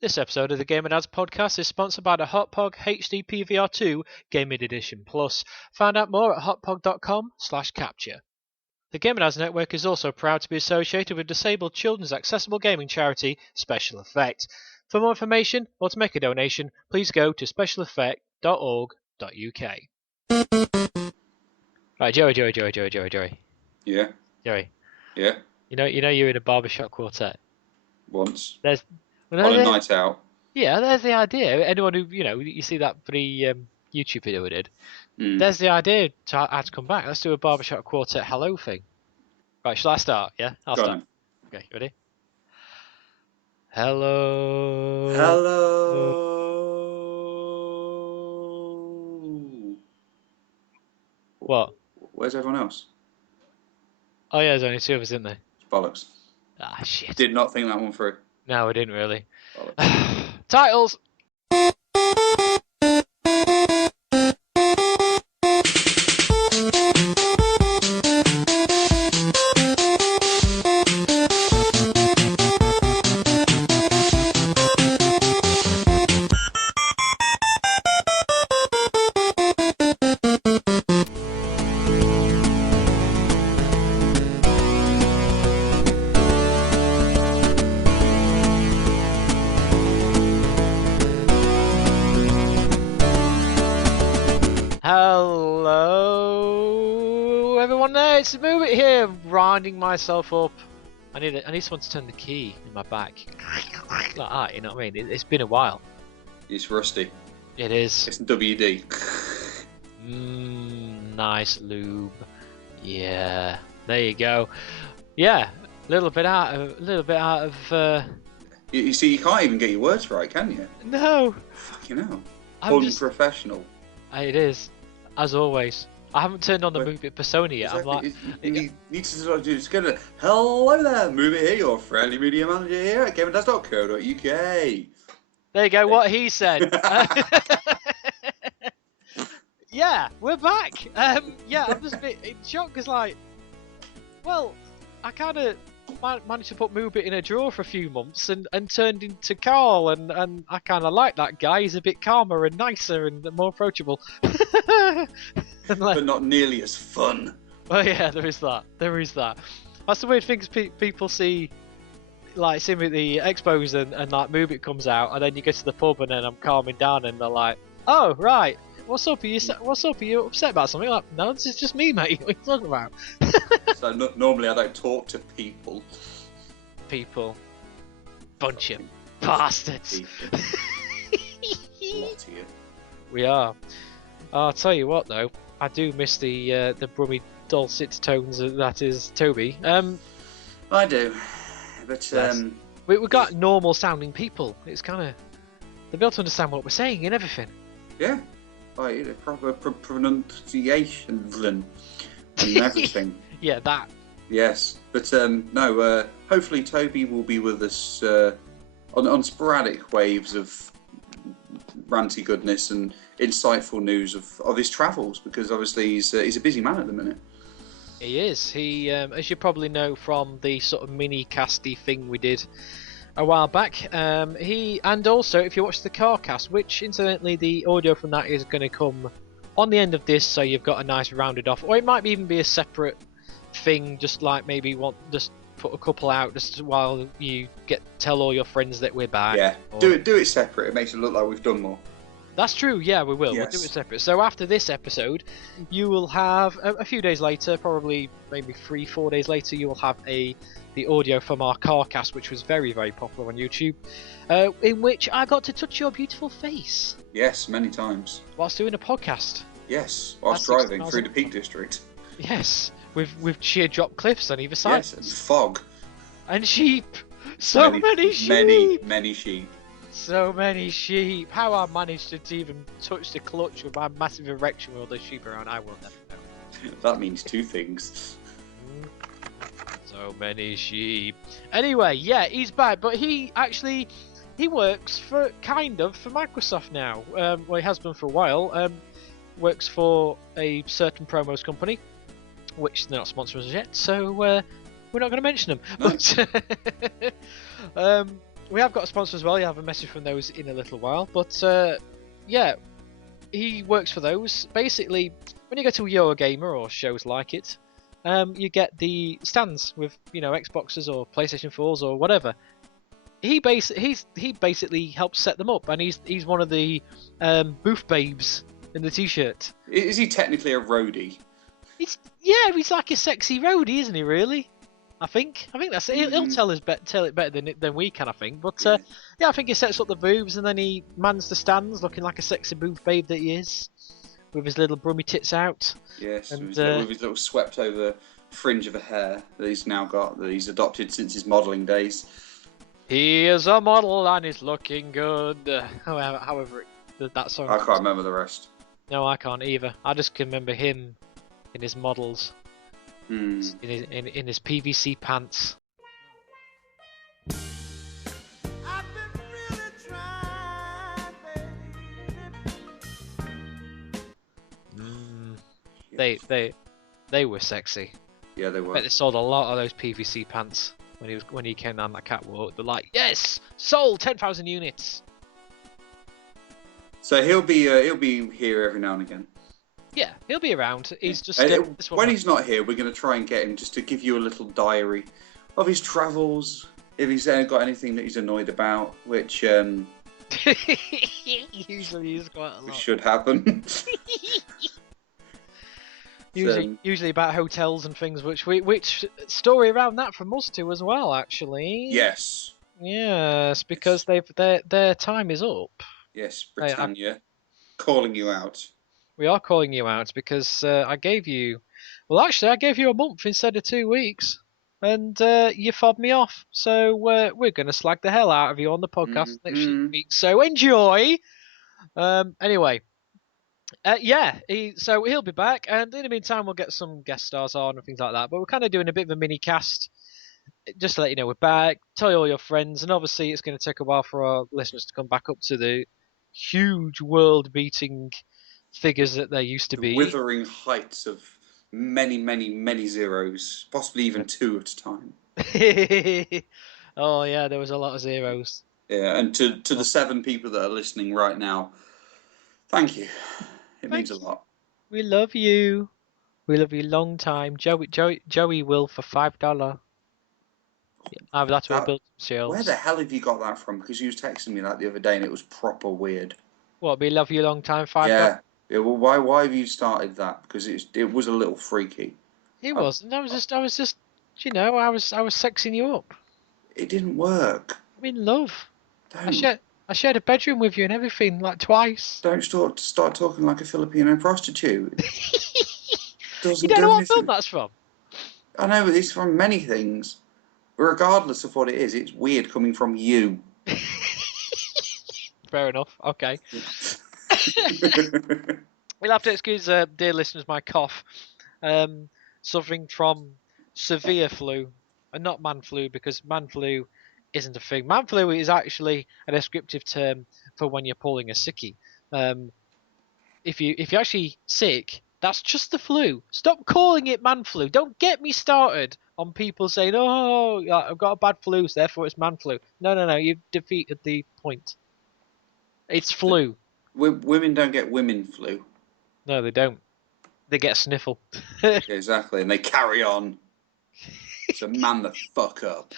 This episode of the Gamer Dads podcast is sponsored by the Hotpog HD PVR2 Gaming Edition Plus. Find out more at hotpog.com/capture. The Gamer Dads Network is also proud to be associated with disabled children's accessible gaming charity Special Effect. For more information or to make a donation, please go to specialeffect.org.uk. Right, Joey. Yeah. Joey. Yeah. You know you're in a barbershop quartet. Once. On a night out. Yeah, there's the idea. Anyone who, you see that bloody YouTube video we did, there's the idea to have to come back. Let's do a barbershop quartet hello thing. Right, shall I start? Yeah, I'll Go start. on. Okay, ready? Hello. Hello. What? Where's everyone else? Oh yeah, there's only two of us, isn't there? Bollocks. Ah, shit. Did not think that one through. No, we didn't really. Bollocks. Titles! Hello, everyone there. It's moobit here, winding myself up. I need someone to turn the key in my back. Like that, you know what I mean? It's been a while. It's rusty. It is. It's WD. Nice lube. Yeah, there you go. Yeah, a little bit out of. You see, you can't even get your words right, can you? No. Fucking hell. I'm Unprofessional. It is, as always. I haven't turned on the moobit persona yet. Exactly. I'm like, you need to sort of do this. Hello there, Moobit here, your friendly media manager here at gamerdads.co.uk. There you go, what he said. Yeah, we're back. Yeah, I'm just a bit in shock because, I kind of managed to put Moobit in a drawer for a few months and turned into Carl, and I kind of like that guy. He's a bit calmer and nicer and more approachable. But not nearly as fun. Well, yeah, there is that. That's the weird thing, people see, like, see me at the expos and like Moobit comes out, and then you go to the pub and then I'm calming down and they're like, oh, right. What's up? Are you upset about something? Like, no, this is just me, mate. What are you talking about? So normally I don't talk to people. Bunch of bastards. What are you? We are. I'll tell you what, though. I do miss the brummy dulcet tones that is Toby. I do, but we got normal sounding people. It's kind of they'll be able to understand what we're saying and everything. Yeah. Like proper pronunciation and everything. Yeah, that. Yes, but no. Hopefully, Toby will be with us on sporadic waves of ranty goodness and insightful news of his travels, because obviously he's a busy man at the minute. He is. He, as you probably know from the sort of mini casty thing we did a while back, he, and also if you watch the car cast, which incidentally the audio from that is going to come on the end of this, so you've got a nice rounded off, or it might even be a separate thing, just like maybe just put a couple out just while you tell all your friends that we're back. Yeah, do it separate. It makes it look like we've done more. That's true, yeah, we will. Yes. We'll do it separate. So after this episode, you will have, a few days later, probably maybe 3-4 days later, you will have the audio from our car cast, which was very, very popular on YouTube, in which I got to touch your beautiful face. Yes, many times. Whilst doing a podcast. Yes, whilst driving through the Peak District. Yes, with sheer drop cliffs on either side. Yes, and fog. And sheep. So many sheep. Many sheep. So many sheep. How I managed to even touch the clutch with my massive erection with all those sheep around, I will never know. That means two things. So many sheep. Anyway, yeah, he's back, but he works for Microsoft now. Well, he has been for a while. Works for a certain promos company, which they're not sponsoring us yet, so we're not going to mention them. No. But we have got a sponsor as well. You have a message from those in a little while, but yeah, he works for those. Basically, when you go to Eurogamer or shows like it, you get the stands with Xboxes or PlayStation 4s or whatever. He basically helps set them up, and he's one of the booth babes in the t-shirt. Is he technically a roadie? He's like a sexy roadie, isn't he? Really, I think that's it. He'll tell it better than we can, I think. But I think he sets up the booths and then he mans the stands, looking like a sexy booth babe that he is, with his little brummy tits out. Yes, and, with his little swept over fringe of a hair that he's now got, that he's adopted since his modelling days. He is a model and he's looking good. However, that song. I can't remember the rest. No, I can't either. I just can remember him in his models, in his PVC pants. They were sexy. Yeah, they I were. bet they sold a lot of those PVC pants when he came down that catwalk. They're like, yes, sold 10,000 units. So he'll be here every now and again. Yeah, he'll be around. He's just when he's not here, we're going to try and get him just to give you a little diary of his travels. If he's got anything that he's annoyed about, which usually is quite a lot. Should happen. Usually about hotels and things, which story around that from us two as well, actually. Yes. Yes, because their time is up. Yes, Britannia, calling you out. We are calling you out because I gave you a month instead of 2 weeks, and you fobbed me off. So we're gonna slag the hell out of you on the podcast next week. So enjoy. Anyway. So he'll be back, and in the meantime, we'll get some guest stars on and things like that. But we're kind of doing a bit of a mini cast, just to let you know we're back. Tell all your friends, and obviously it's going to take a while for our listeners to come back up to the huge world-beating figures that they used to be. Withering heights of many, many, many zeros, possibly even 2 at a time. Oh yeah, there was a lot of zeros. Yeah, and to the 7 people that are listening right now, thank you. It means a lot. We love you. We love you long time. Joey will for $5. That's where I built shelves. Where the hell have you got that from? Because you was texting me that the other day and it was proper weird. What, we love you long time, $5? Yeah. Well, why have you started that? Because it was a little freaky. It wasn't. I was just I was sexing you up. It didn't work. I'm in love. Don't. I shared a bedroom with you and everything, like twice. Don't start talking like a Filipino prostitute. You don't know what film that's from? I know, but it's from many things. Regardless of what it is, it's weird coming from you. Fair enough. Okay. We'll have to excuse, dear listeners, my cough. Suffering from severe flu, and not man flu, because man flu isn't a thing. Man flu is actually a descriptive term for when you're pulling a sickie. If you're actually sick, that's just the flu. Stop calling it man flu. Don't get me started on people saying, "Oh, I've got a bad flu, so therefore it's man flu." No. You've defeated the point. It's flu. Women don't get women flu. No, they don't. They get a sniffle. Exactly, and they carry on. So man the fuck up.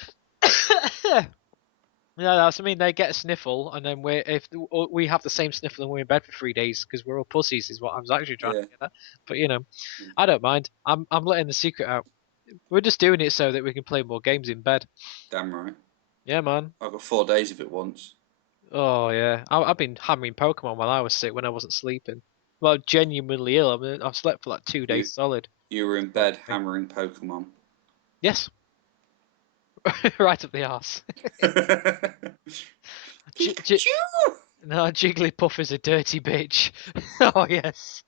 No, that's, I mean, they get a sniffle, and then we have the same sniffle and we're in bed for 3 days because we're all pussies, is what I was actually trying to get at. But I don't mind. I'm letting the secret out. We're just doing it so that we can play more games in bed. Damn right. Yeah, man. I got 4 days of it once. Oh yeah, I've been hammering Pokemon while I was sick when I wasn't sleeping. Well, genuinely ill. I mean, I've slept for like 2 days solid. You were in bed hammering Pokemon. Yes. Right up the arse. No, Jigglypuff is a dirty bitch. Oh yes.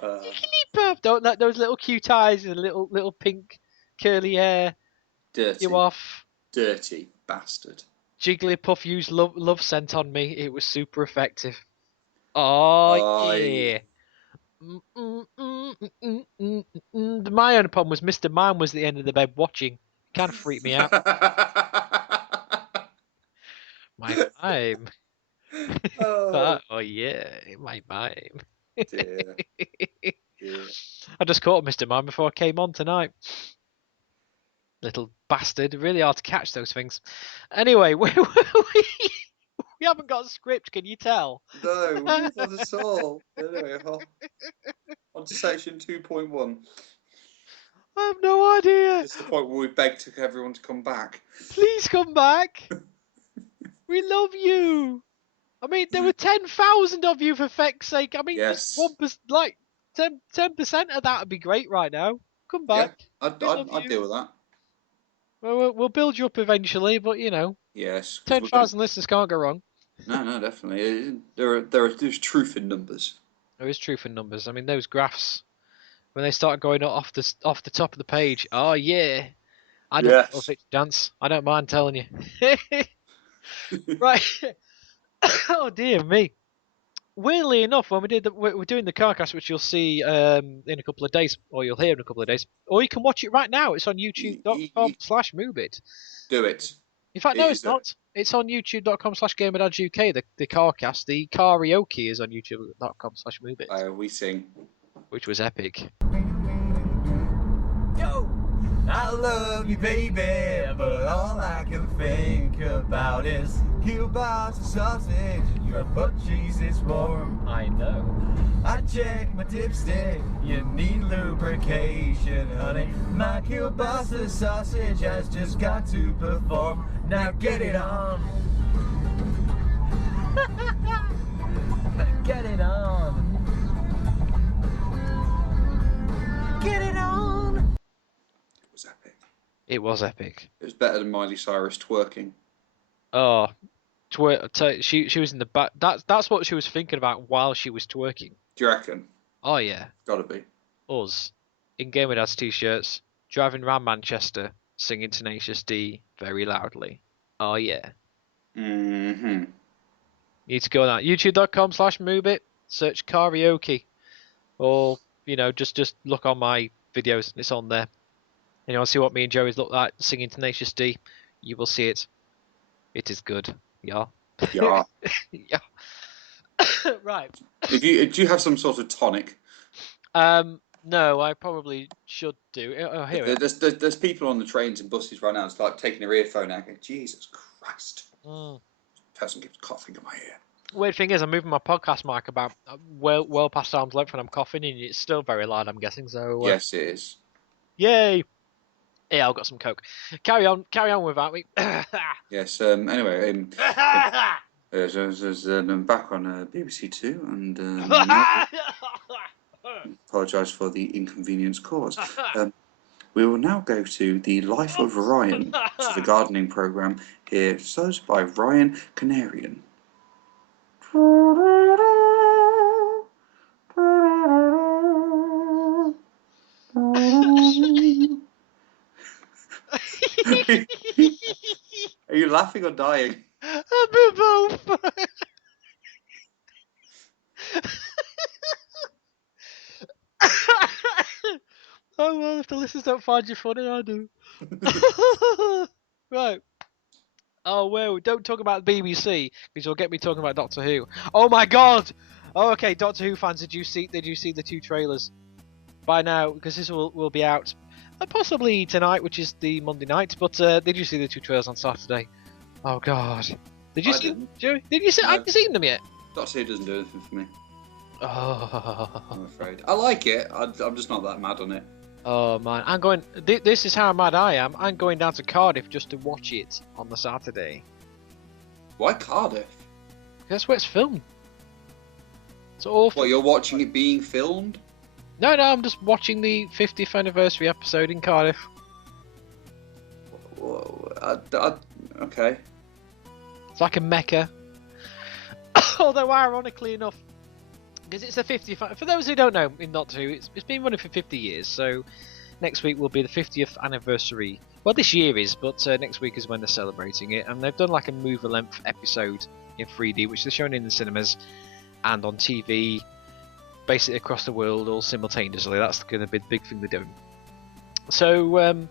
Jigglypuff, don't let those little cute eyes and little pink curly hair dirty. You off. Dirty bastard. Jigglypuff used love scent on me. It was super effective. Oh yeah. My only problem was Mr. Mime was at the end of the bed watching. Kind of freaked me out. My mime. Oh Oh yeah, my mime. dear, dear. I just caught Mr. Mime before I came on tonight. Little bastard. Really hard to catch those things. Anyway, we haven't got a script, can you tell? No, not at all. Anyway, on to section 2.1. I have no idea. This is the point where we beg to everyone to come back. Please come back. We love you. I mean, there were 10,000 of you for feck's sake. I mean, just Yes. 1%, like 10% of that would be great right now. Come Yeah, back. I'd, We I'd, love I'd you. deal with that. Well, we'll build you up eventually, but Yes, because we're going to. 10,000 listeners can't go wrong. No, definitely. There's truth in numbers. There is truth in numbers. I mean, those graphs when they start going off the top of the page. Oh yeah, I don't love Yes. it dance. I don't mind telling you. Right. Oh dear me. Weirdly enough, when we're doing the carcast, which you'll see in a couple of days, or you'll hear in a couple of days, or you can watch it right now. It's on You youtube.com/moobit. do it. In fact, It no, is it's not. It's on youtube.com/gamerdadsUK. The carcast, the karaoke is on youtube.com/moobit, we sing. which was epic. Yo! I love you, baby, but all I can think about is kielbasa sausage. Your butt cheese is warm, I know. I check my dipstick, you need lubrication, honey. My kielbasa sausage has just got to perform. Now get it on. Get it on. Get it on. It was epic. It was epic. It was better than Miley Cyrus twerking. Oh, she was in the back. That's what she was thinking about while she was twerking. Do you reckon? Oh yeah, Gotta be. us in Gamer Dad's t-shirts, driving around Manchester, singing Tenacious D very loudly. Oh yeah. Mm-hmm. You need to go on that youtube.com/moobit, search karaoke, or just look on my videos. It's on there. And you want to see what me and Joey's look like singing Tenacious D? You will see it. It is good. Yeah. Yeah. Yeah. Right. Do you have some sort of tonic? No, I probably should do. Oh, here we are. There's people on the trains and buses right now. It's like taking their earphone out. Going, Jesus Christ! Person keeps coughing in my ear. Weird thing is, I'm moving my podcast mic about well past arm's length when I'm coughing, and it's still very loud. I'm guessing. So Yes, it is. yay! Yeah, I've got some coke. Carry on without me. Yes. Anyway, there's back on BBC Two, and apologise for the inconvenience caused. We will now go to the life of Ryan, to the gardening programme here, served by Ryan Canarian. Are you laughing or dying? A bit both. Oh well, if the listeners don't find you funny, I do. Right. Oh well, don't talk about the BBC because you'll get me talking about Doctor Who. Oh my God! Oh okay, Doctor Who fans, did you see the two trailers? By now, because this will be out possibly tonight, which is the Monday night. But did you see the two trailers on Saturday? Oh God! Did you see? Didn't. Joey? Did you see? No. Have you seen them yet? Doctor Who doesn't do anything for me, Oh. I'm afraid. I like it, I'm just not that mad on it. Oh man, I'm going. This is how mad I am. I'm going down to Cardiff just to watch it on the Saturday. Why Cardiff? That's where it's filmed. It's awful. What, you're watching it being filmed? No, I'm just watching the 50th anniversary episode in Cardiff. Okay. It's like a mecca. Although, ironically enough, because it's the 50th. For those who don't know, in Doctor Who, it's been running for 50 years. So next week will be the 50th anniversary. Well, this year is, but next week is when they're celebrating it. And they've done like a movie-length episode in 3D, which they're showing in the cinemas and on TV, basically across the world, all simultaneously. That's going to be the big thing they're doing. So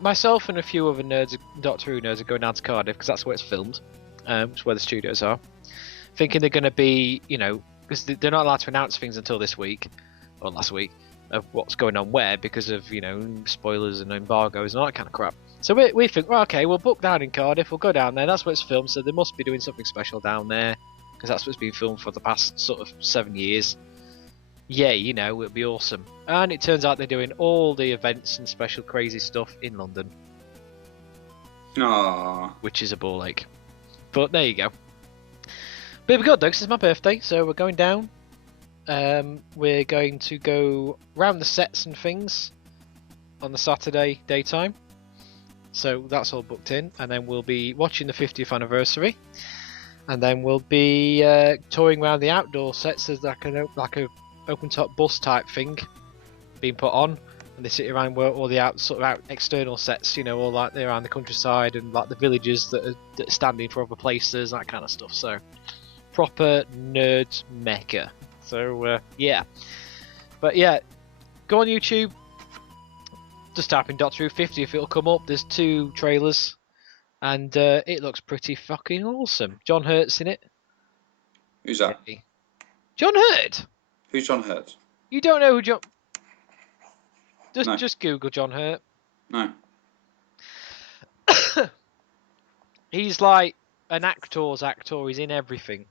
Myself and a few other nerds, Doctor Who nerds, are going down to Cardiff because that's where it's filmed. It's where the studios are. Thinking they're going to be, because they're not allowed to announce things until this week or last week of what's going on where because of spoilers and embargoes and all that kind of crap. So we think, well, okay, we'll book down in Cardiff. We'll go down there. That's where it's filmed. So they must be doing something special down there because that's what's been filmed for the past sort of 7 years. Yeah, it'll be awesome. And it turns out they're doing all the events and special crazy stuff in London. Aww. Which is a ball ache. But there you go. But it'll be good though, because it's my birthday, so we're going down. We're going to go round the sets and things on the Saturday daytime. So that's all booked in. And then we'll be watching the 50th anniversary. And then we'll be touring around the outdoor sets. There's like a open top bus type thing being put on, and they sit around where all the out external sets, all like they're around the countryside and like the villages that are standing for other places, that kind of stuff. So proper nerd mecca. So yeah, but yeah, go on YouTube, just type in Doctor Who 50 if it'll come up. There's 2 trailers, and it looks pretty fucking awesome. John Hurt's in it. Who's that? John Hurt. Who's John Hurt? You don't know who John? No. Just Google John Hurt. No. He's like an actor's actor. He's in everything.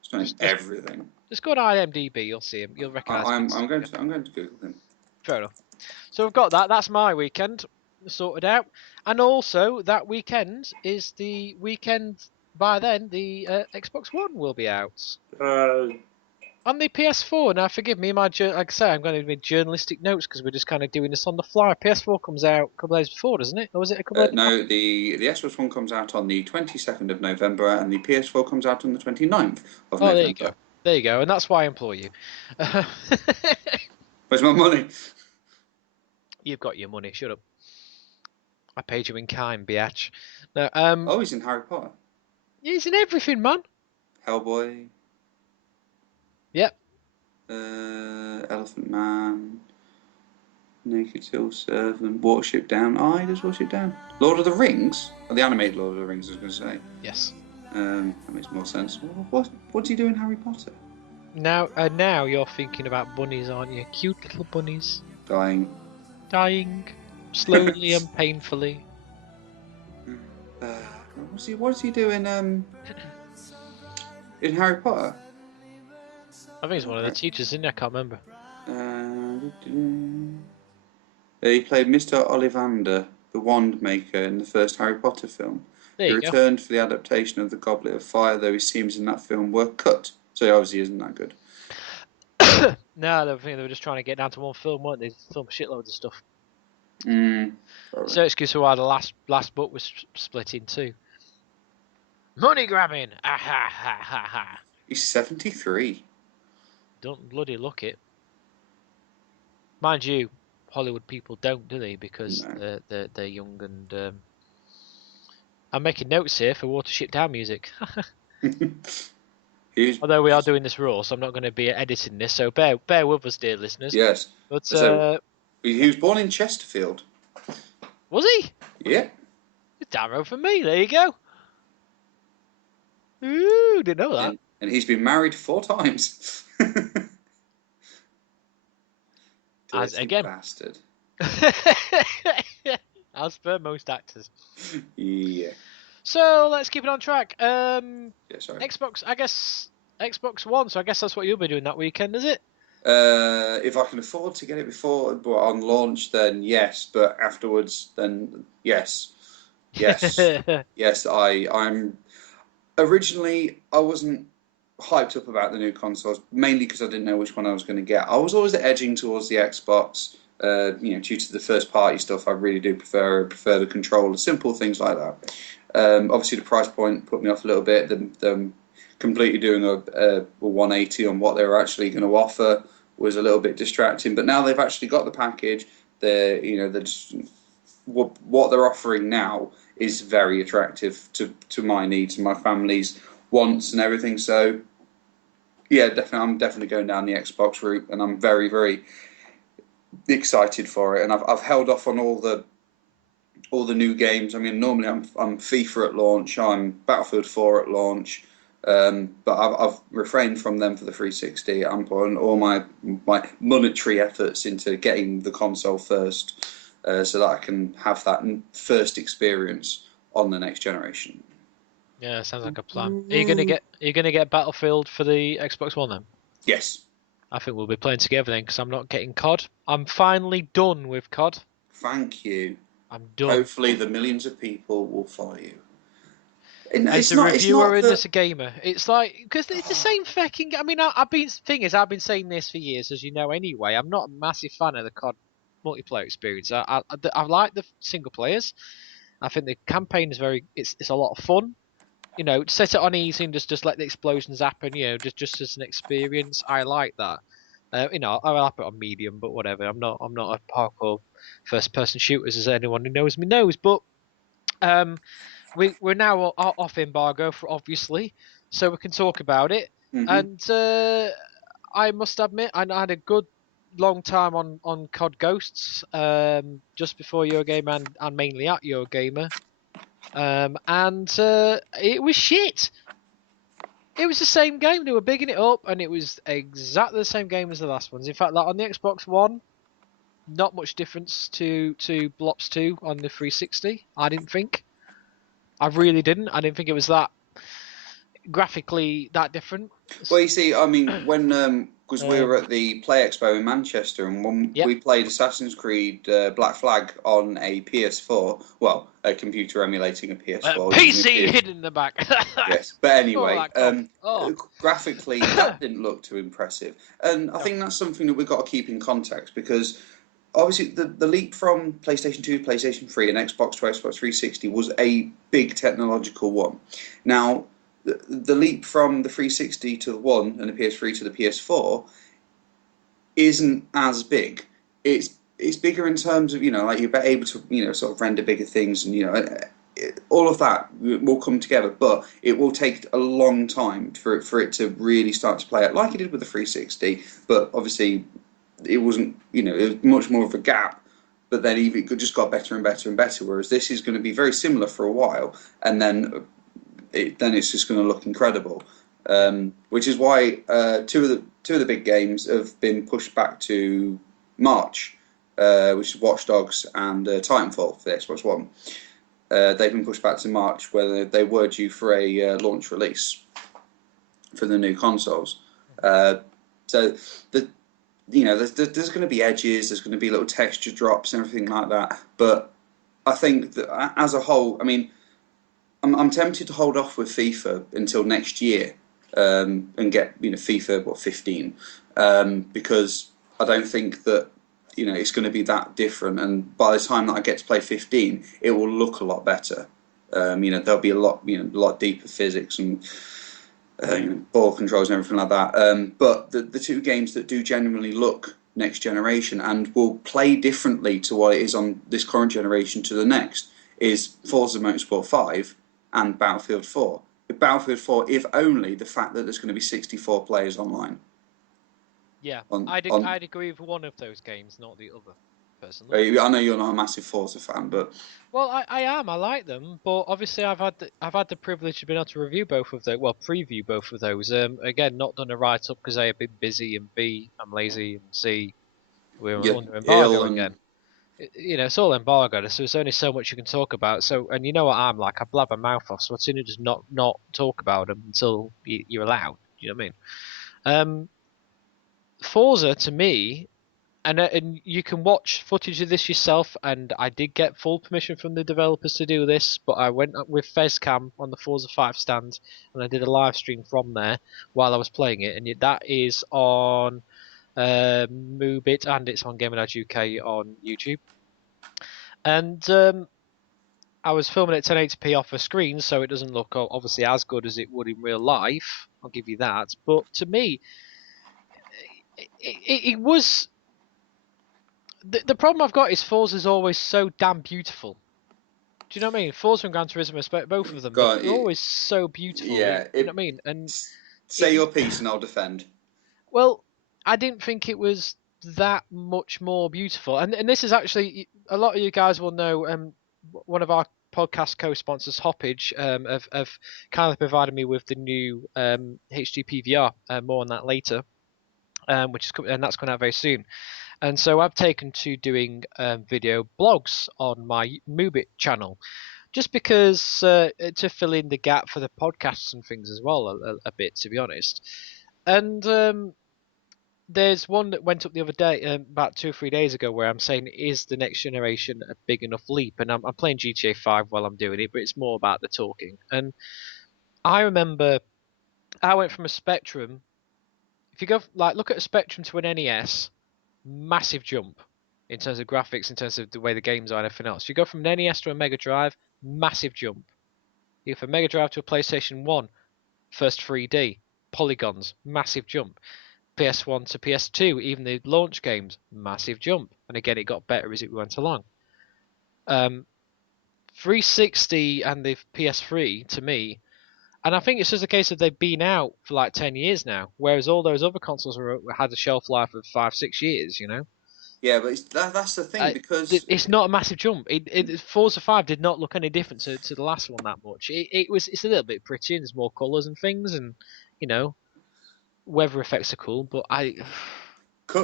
He's doing everything. Just go on IMDb. You'll see him. You'll recognise him. I'm going to Google him. Fair enough. So we've got that. That's my weekend sorted out. And also that weekend is the weekend. By then, the Xbox One will be out. On the PS4, now forgive me, like I say, I'm going to make journalistic notes because we're just kind of doing this on the fly. PS4 comes out a couple of days before, doesn't it? Or was it a couple of days No, the Xbox One comes out on the 22nd of November and the PS4 comes out on the 29th of November. There you go. There you go, and that's why I implore you. Where's my money? You've got your money, shut up. I paid you in kind, biatch. No, Oh, he's in Harry Potter. He's in everything, man. Hellboy. Yep. Elephant Man. Naked Hill Servant. Watership Down. Oh, he does Watership Down. Lord of the Rings? Oh, the animated Lord of the Rings, I was going to say. Yes. That makes more sense. What's he doing in Harry Potter? Now you're thinking about bunnies, aren't you? Cute little bunnies. Dying. Slowly and painfully. What's he doing in Harry Potter? I think he's one of the teachers, isn't he? I can't remember. He played Mr. Ollivander, the Wand Maker, in the first Harry Potter film. There He you go. returned for the adaptation of The Goblet of Fire, though his scenes in that film were cut. So he obviously isn't that good. No, I think they were just trying to get down to one film, weren't they? Film shitloads of stuff. So excuse for why the last book was split in 2. Money grabbing! Ah ha ha ha ha! He's 73. Don't bloody look it. Mind you, Hollywood people don't, do they? Because No. they're young and. I'm making notes here for Watership Down music. Although we are doing this raw, so I'm not going to be editing this. So bear with us, dear listeners. Yes. But So, he was born in Chesterfield. was he? Yeah. It's down road from me. There you go. Ooh, didn't know that. And he's been married 4 times. As Dirty again. bastard. As per most actors. Yeah. So let's keep it on track. Yeah, sorry. Xbox One. So I guess that's what you'll be doing that weekend, is it? If I can afford to get it before on launch, then yes. But afterwards, then yes. Yes. I'm. Originally, I wasn't hyped up about the new consoles, mainly because I didn't know which one I was going to get. I was always edging towards the Xbox. Due to the first party stuff, I really do prefer the controller, simple things like that. Obviously, the price point put me off a little bit. Them completely doing a 180 on what they were actually going to offer was a little bit distracting. But now they've actually got the package. What they're offering now is very attractive to my needs and my family's wants and everything. So, yeah, I'm definitely going down the Xbox route, and I'm very, very excited for it, and I've held off on all the new games. I mean, normally I'm FIFA at launch, I'm Battlefield 4 at launch, but I've refrained from them for the 360. I'm putting all my monetary efforts into getting the console first, so that I can have that first experience on the next generation. Yeah, sounds like a plan. Are you gonna get Battlefield for the Xbox One then? Yes. I think we'll be playing together then, because I'm not getting COD. I'm finally done with COD. Thank you. I'm done. Hopefully, the millions of people will follow you. And As it's a not. It's not reviewer and that. as a gamer, it's like, because it's the same fucking. I mean, I've been saying this for years, as you know. Anyway, I'm not a massive fan of the COD multiplayer experience. I like the single players. I think the campaign is it's a lot of fun. You know, set it on easy and just let the explosions happen. You know, just as an experience. I like that. You know, I'll put it on medium, but whatever. I'm not a hardcore first person shooters, as anyone who knows me knows. But um, we're now off embargo, for obviously, so we can talk about it. Mhm. And I must admit, I had a good long time on COD Ghosts, just before Eurogamer and mainly at Eurogamer. And it was shit. It was the same game. They were bigging it up, and it was exactly the same game as the last ones. In fact, like on the Xbox One, not much difference to Blops 2 on the 360. I didn't think. I really didn't. I didn't think it was that graphically that different. Well, you see, I mean, when because we were Um, at the Play Expo in Manchester, and when yep. we played Assassin's Creed Black Flag on a PS4, well, a computer emulating a PS4 using a PC PS. hidden in the back. Yes, but Oh, anyway, that cough. Oh. graphically that didn't look too impressive, and I No. think that's something that we've got to keep in context because obviously the leap from PlayStation 2 to PlayStation 3 and Xbox to Xbox 360 was a big technological one. Now, the leap from the 360 to the One and the PS3 to the PS4 isn't as big. It's bigger in terms of, like you're able to, sort of render bigger things, and all of that will come together, but it will take a long time for it to really start to play out like it did with the 360. But obviously, it wasn't, it was much more of a gap. But then it just got better and better and better. Whereas this is going to be very similar for a while, and then it's just going to look incredible. Which is why two of the big games have been pushed back to March, which is Watch Dogs and Titanfall for the Xbox One. They've been pushed back to March, where they were due for a launch release for the new consoles. So there's going to be edges, there's going to be little texture drops and everything like that. But I think that as a whole, I mean, I'm tempted to hold off with FIFA until next year, and get FIFA 15, because I don't think that it's going to be that different. And by the time that I get to play 15, it will look a lot better. There'll be a lot deeper physics and ball controls and everything like that. But the two games that do genuinely look next generation and will play differently to what it is on this current generation to the next is Forza Motorsport 5 and Battlefield 4. Battlefield 4, if only the fact that there's going to be 64 players online. Yeah, On, I'd agree with one of those games, not the other, personally. I know you're not a massive Forza fan, but Well, I am. I like them, but obviously I've had the privilege of being able to review both of those. Well, preview both of those. Again, not done a write up because A, I've been busy, and B, I'm lazy, and C, we're you're under ill embargo and again. It's all embargoed, so there's only so much you can talk about. So, and you know what I'm like, I blab my mouth off, so I'd sooner just not talk about them until you're allowed. Do you know what I mean? Forza to me, and you can watch footage of this yourself. And I did get full permission from the developers to do this, but I went up with Fezcam on the Forza 5 stand, and I did a live stream from there while I was playing it, and that is on moobit, and it's on gamerdadsUK on YouTube. And I was filming at 1080p off a screen, so it doesn't look obviously as good as it would in real life. I'll give you that. But to me, it was the problem I've got is Forza's always so damn beautiful. Do you know what I mean? Forza and Gran Turismo, both of them, God, they're always so beautiful. yeah. You know what I mean? And Say it, your piece and I'll defend. well, I didn't think it was that much more beautiful. And this is actually, a lot of you guys will know, one of our podcast co-sponsors, Hoppage, have kindly provided me with the new HD PVR. More on that later, and that's coming out very soon. And so I've taken to doing video blogs on my moobit channel, just because to fill in the gap for the podcasts and things as well a bit, to be honest. And there's one that went up the other day, about 2 or 3 days ago, where I'm saying, is the next generation a big enough leap? And I'm playing GTA 5 while I'm doing it, but it's more about the talking. And I remember I went from a Spectrum. If you go look at a Spectrum to an NES, massive jump in terms of graphics, in terms of the way the games are and everything else. You go from an NES to a Mega Drive, massive jump. You go from Mega Drive to a PlayStation 1, first 3D, polygons, massive jump. PS1 to PS2, even the launch games, massive jump. And again, it got better as it went along. 360 and the PS3, to me, and I think it's just a case of they've been out for like 10 years now, whereas all those other consoles had a shelf life of 5-6 years, you know? Yeah, but that's the thing, because It's not a massive jump. Forza 5 did not look any different to the last one that much. It's a little bit pretty, and there's more colours and things, and, you know, weather effects are cool, but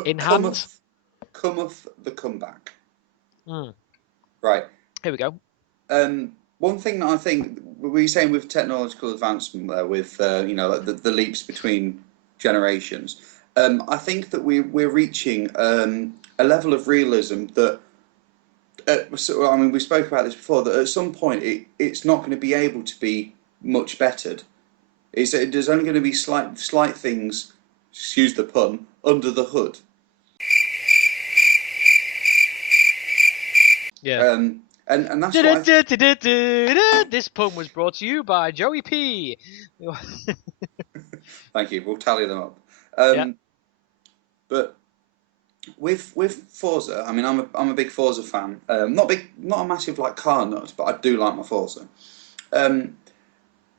in hands. cometh the comeback. Mm. Right. Here we go. One thing that I think we were saying with technological advancement there, with like the leaps between generations, I think that we're reaching a level of realism that, I mean, we spoke about this before, that at some point it's not going to be able to be much bettered. There's only going to be slight things, excuse the pun, under the hood. Yeah. And that's what This pun was brought to you by Joey P. Thank you. We'll tally them up. Yeah. But with Forza, I mean, I'm a big Forza fan. Not a massive like car nut, but I do like my Forza.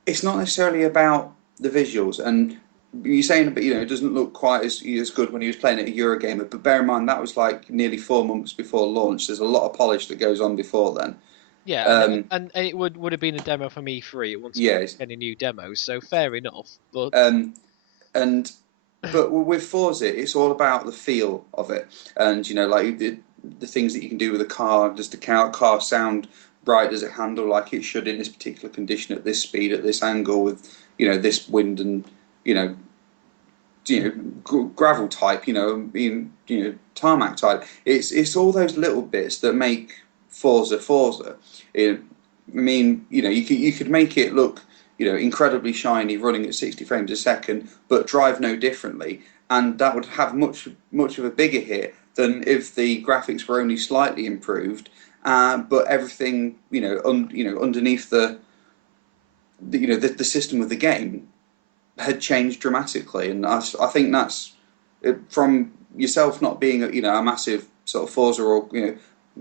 It's not necessarily about the visuals, and you're saying, but it doesn't look quite as good when he was playing at a Eurogamer. But bear in mind that was like nearly 4 months before launch. There's a lot of polish that goes on before then. Yeah, and it would have been a demo from E3. It wasn't any new demos, so fair enough. But but with Forza, it's all about the feel of it, and like the things that you can do with a car. Does the car sound right? Does it handle like it should in this particular condition, at this speed, at this angle, with this wind and gravel type, tarmac type. It's all those little bits that make Forza. I mean, you could make it look incredibly shiny, running at 60 frames a second, but drive no differently, and that would have much of a bigger hit than if the graphics were only slightly improved, but everything underneath the system of the game had changed dramatically. And I think that's from yourself not being a massive sort of Forza or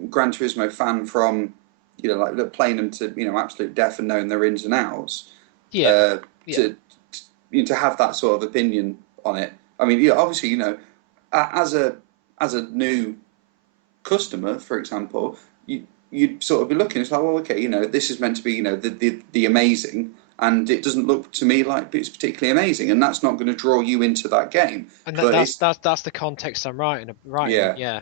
Gran Turismo fan, from like playing them to absolute death and knowing their ins and outs. To have that sort of opinion on it. I mean, obviously, as a new customer, for example, you'd sort of be looking. It's like, well, okay, this is meant to be the amazing, and it doesn't look to me like it's particularly amazing, and that's not going to draw you into that game. And that's the context I'm writing. Yeah.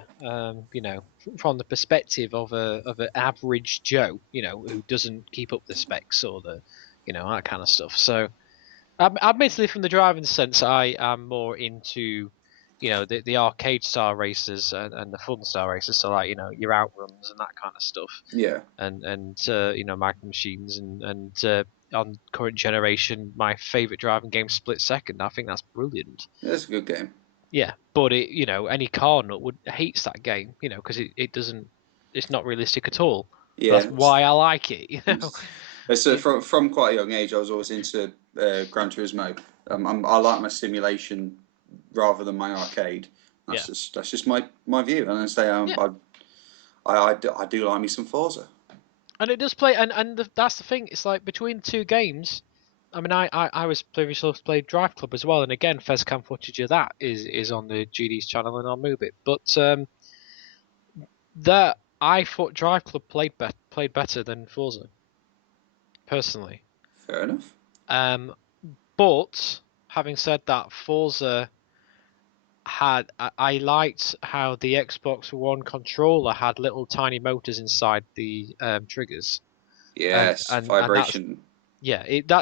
From the perspective of an average Joe, who doesn't keep up the specs or the, that kind of stuff. So, admittedly, from the driving sense, I am more into, the arcade style races and the fun style races. So, like, your outruns and that kind of stuff. Yeah. And Magnum machines and on current generation, my favourite driving game, Split Second. I think that's brilliant. That's a good game. Yeah, but any car nut hates that game, because it doesn't, it's not realistic at all. Yeah, that's why I like it. So from quite a young age, I was always into Gran Turismo. I like my simulation rather than my arcade. That's just my view. And I say I do like me some Forza. And it does play, and that's the thing. It's like between the two games, I mean, I was previously played Drive Club as well, and again, Fezcam footage of that is on the GD's channel and on moobit. But that I thought Drive Club played better than Forza, personally. Fair enough. But having said that, Forza had I liked how the Xbox One controller had little tiny motors inside the triggers. Yes, And that's vibration.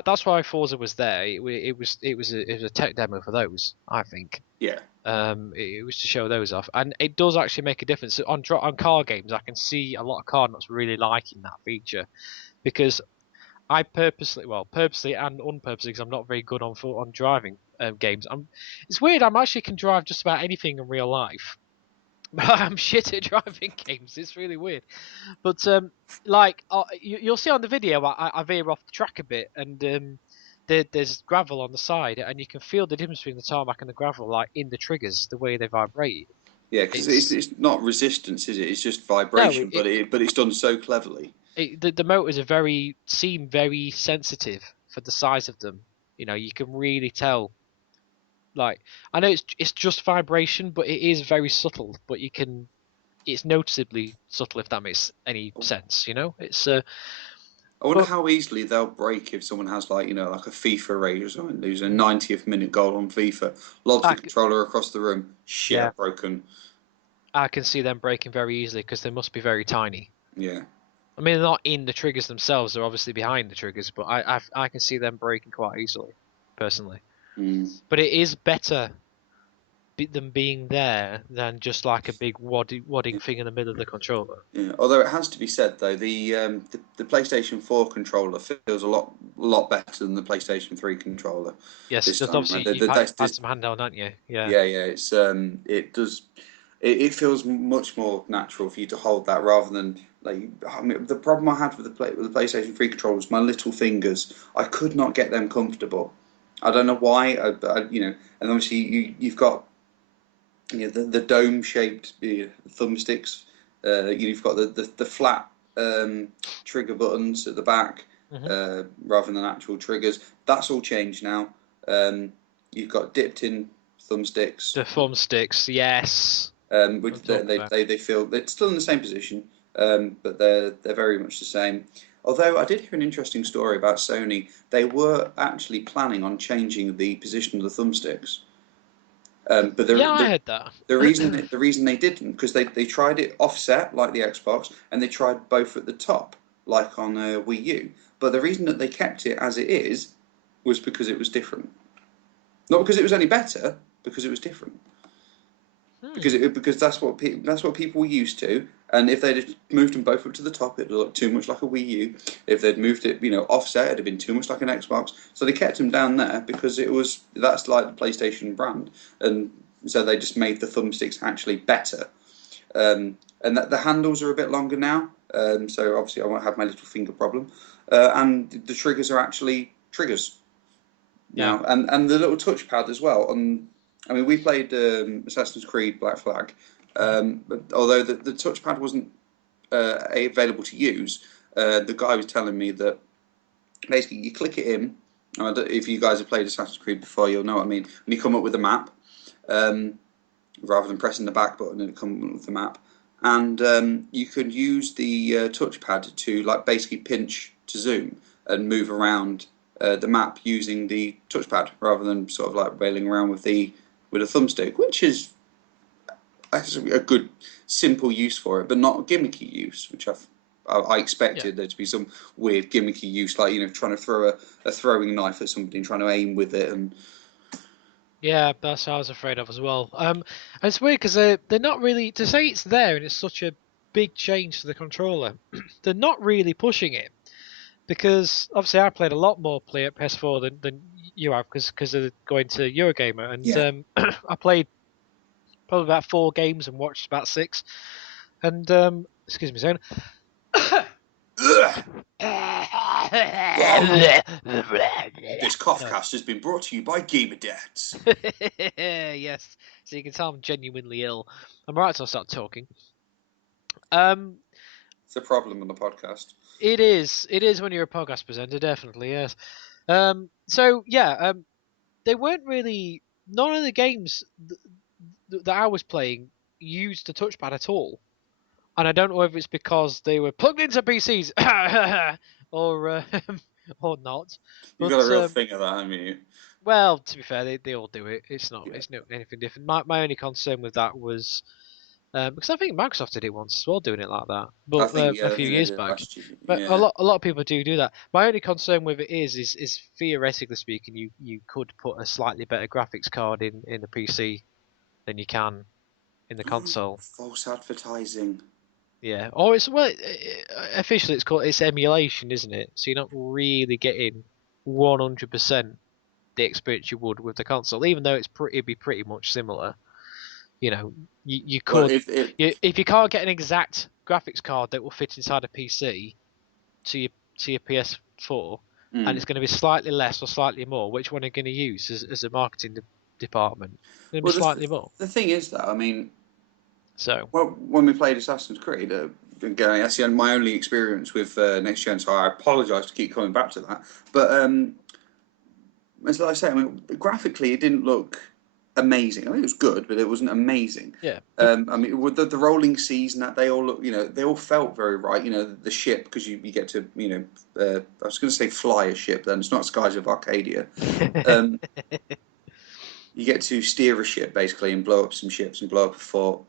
that's why Forza was there. It was a tech demo for those, I think. Yeah. It was to show those off, and it does actually make a difference on car games. I can see a lot of car nuts really liking that feature because I purposely and unpurposely, because I'm not very good on driving games. It's weird. I'm actually can drive just about anything in real life, but I'm shit at driving games. It's really weird. But you'll see on the video, I veer off the track a bit, and there's gravel on the side, and you can feel the difference between the tarmac and the gravel, like in the triggers, the way they vibrate. Yeah, because it's not resistance, is it? It's just No, vibration, but it's done so cleverly. the motors seem very sensitive for the size of them. You can really tell. Like, I know it's just vibration, but it is very subtle. But it's noticeably subtle, if that makes any sense. It's I wonder but how easily they'll break if someone has like like a FIFA raid or something. Lose a 90th minute goal on FIFA, lobs the I, controller across the room. yeah, Shit, broken. I can see them breaking very easily because they must be very tiny. Yeah. I mean, they're not in the triggers themselves; they're obviously behind the triggers. But I can see them breaking quite easily, personally. Mm. But it is better them being there than just like a big wadding thing in the middle of the controller. Yeah. Although it has to be said though, the PlayStation 4 controller feels a lot better than the PlayStation 3 controller Yes, this just time. obviously you've had some handheld, haven't you? Yeah. Yeah. It does. It feels much more natural for you to hold that rather than like. I mean, the problem I had with with the PlayStation 3 controller was my little fingers. I could not get them comfortable. I don't know why. And obviously you've got the dome shaped thumbsticks. You've got the flat trigger buttons at the back Hmm. rather than actual triggers. That's all changed now. You've got dipped in thumbsticks, The thumbsticks, yes. which I'm talking about. they feel they're still in the same position, but they're very much the same. Although I did hear an interesting story about Sony, they were actually planning on changing the position of the thumbsticks. But Yeah, I heard that. the reason they didn't because they tried it offset like the Xbox and they tried both at the top like on Wii U. But the reason that they kept it as it is was because it was different. Not because it was any better, because it was different. Because that's what people were used to. And if they'd moved them both up to the top, it'd look too much like a Wii U. If they'd moved it, offset, it'd have been too much like an Xbox. So they kept them down there because that's like the PlayStation brand, and so they just made the thumbsticks actually better. And that the handles are a bit longer now, so obviously I won't have my little finger problem. And the triggers are actually triggers Yeah. now, and the little touchpad as well. I mean, we played Assassin's Creed Black Flag, but although the touchpad wasn't available to use, the guy was telling me that basically you click it in. If you guys have played Assassin's Creed before, you'll know what I mean. When you come up with a map, rather than pressing the back button and it comes up with the map, and you could use the touchpad to like basically pinch to zoom and move around the map using the touchpad rather than sort of like wailing around with a thumbstick, which is actually a good simple use for it, but not a gimmicky use, which I Yeah. expected there to be some weird gimmicky use, like trying to throw a throwing knife at somebody and trying to aim with it, and Yeah, that's what I was afraid of as well. And it's weird because they're not really to say it's there and it's such a big change to the controller. They're not really pushing it because obviously I played a lot more play at PS4 than you have because of going to Eurogamer, and yeah. I played probably about 4 games and watched about 6. And excuse me, Zane. Well, this No. coughcast has been brought to you by GamerDads. Yes, so you can tell I'm genuinely ill. I'm right to start talking. Um, It's a problem on the podcast. it is when you're a podcast presenter, definitely, yes. So yeah, they weren't really. None of the games that I was playing used the touchpad at all, and I don't know whether it's because they were plugged into PCs or or not. You've got a But real thing of that, haven't you? well, to be fair, they all do it. It's not Yeah. anything different. My only concern with that was because I think Microsoft did it once as well, doing it like that, I but think a I few think they years did it back. last year. But Yeah. a lot of people do that. My only concern with it is theoretically speaking, you could put a slightly better graphics card in the PC than you can in the console. False advertising. Yeah, or it's well, officially it's emulation, isn't it? So you're not really getting 100% the experience you would with the console, even though it'd be pretty much similar. You know, you Well, could if it if you can't get an exact graphics card that will fit inside a PC to your PS4, and mm. it's going to be slightly less or slightly more, which one are you going to use as a marketing department? It's going to be Well, slightly more. the thing is that I mean, So well, when we played Assassin's Creed, again, that's my only experience with next gen. So I apologise to keep coming back to that. But as I say, I mean, graphically, it didn't look amazing. I mean, it was good, but it wasn't amazing. yeah, but I mean, with the rolling seas and that, they all look, they all felt very right. The ship, because you get to, I was going to say fly a ship. Then it's not Skies of Arcadia. Um, you get to steer a ship basically and blow up some ships and blow up a fort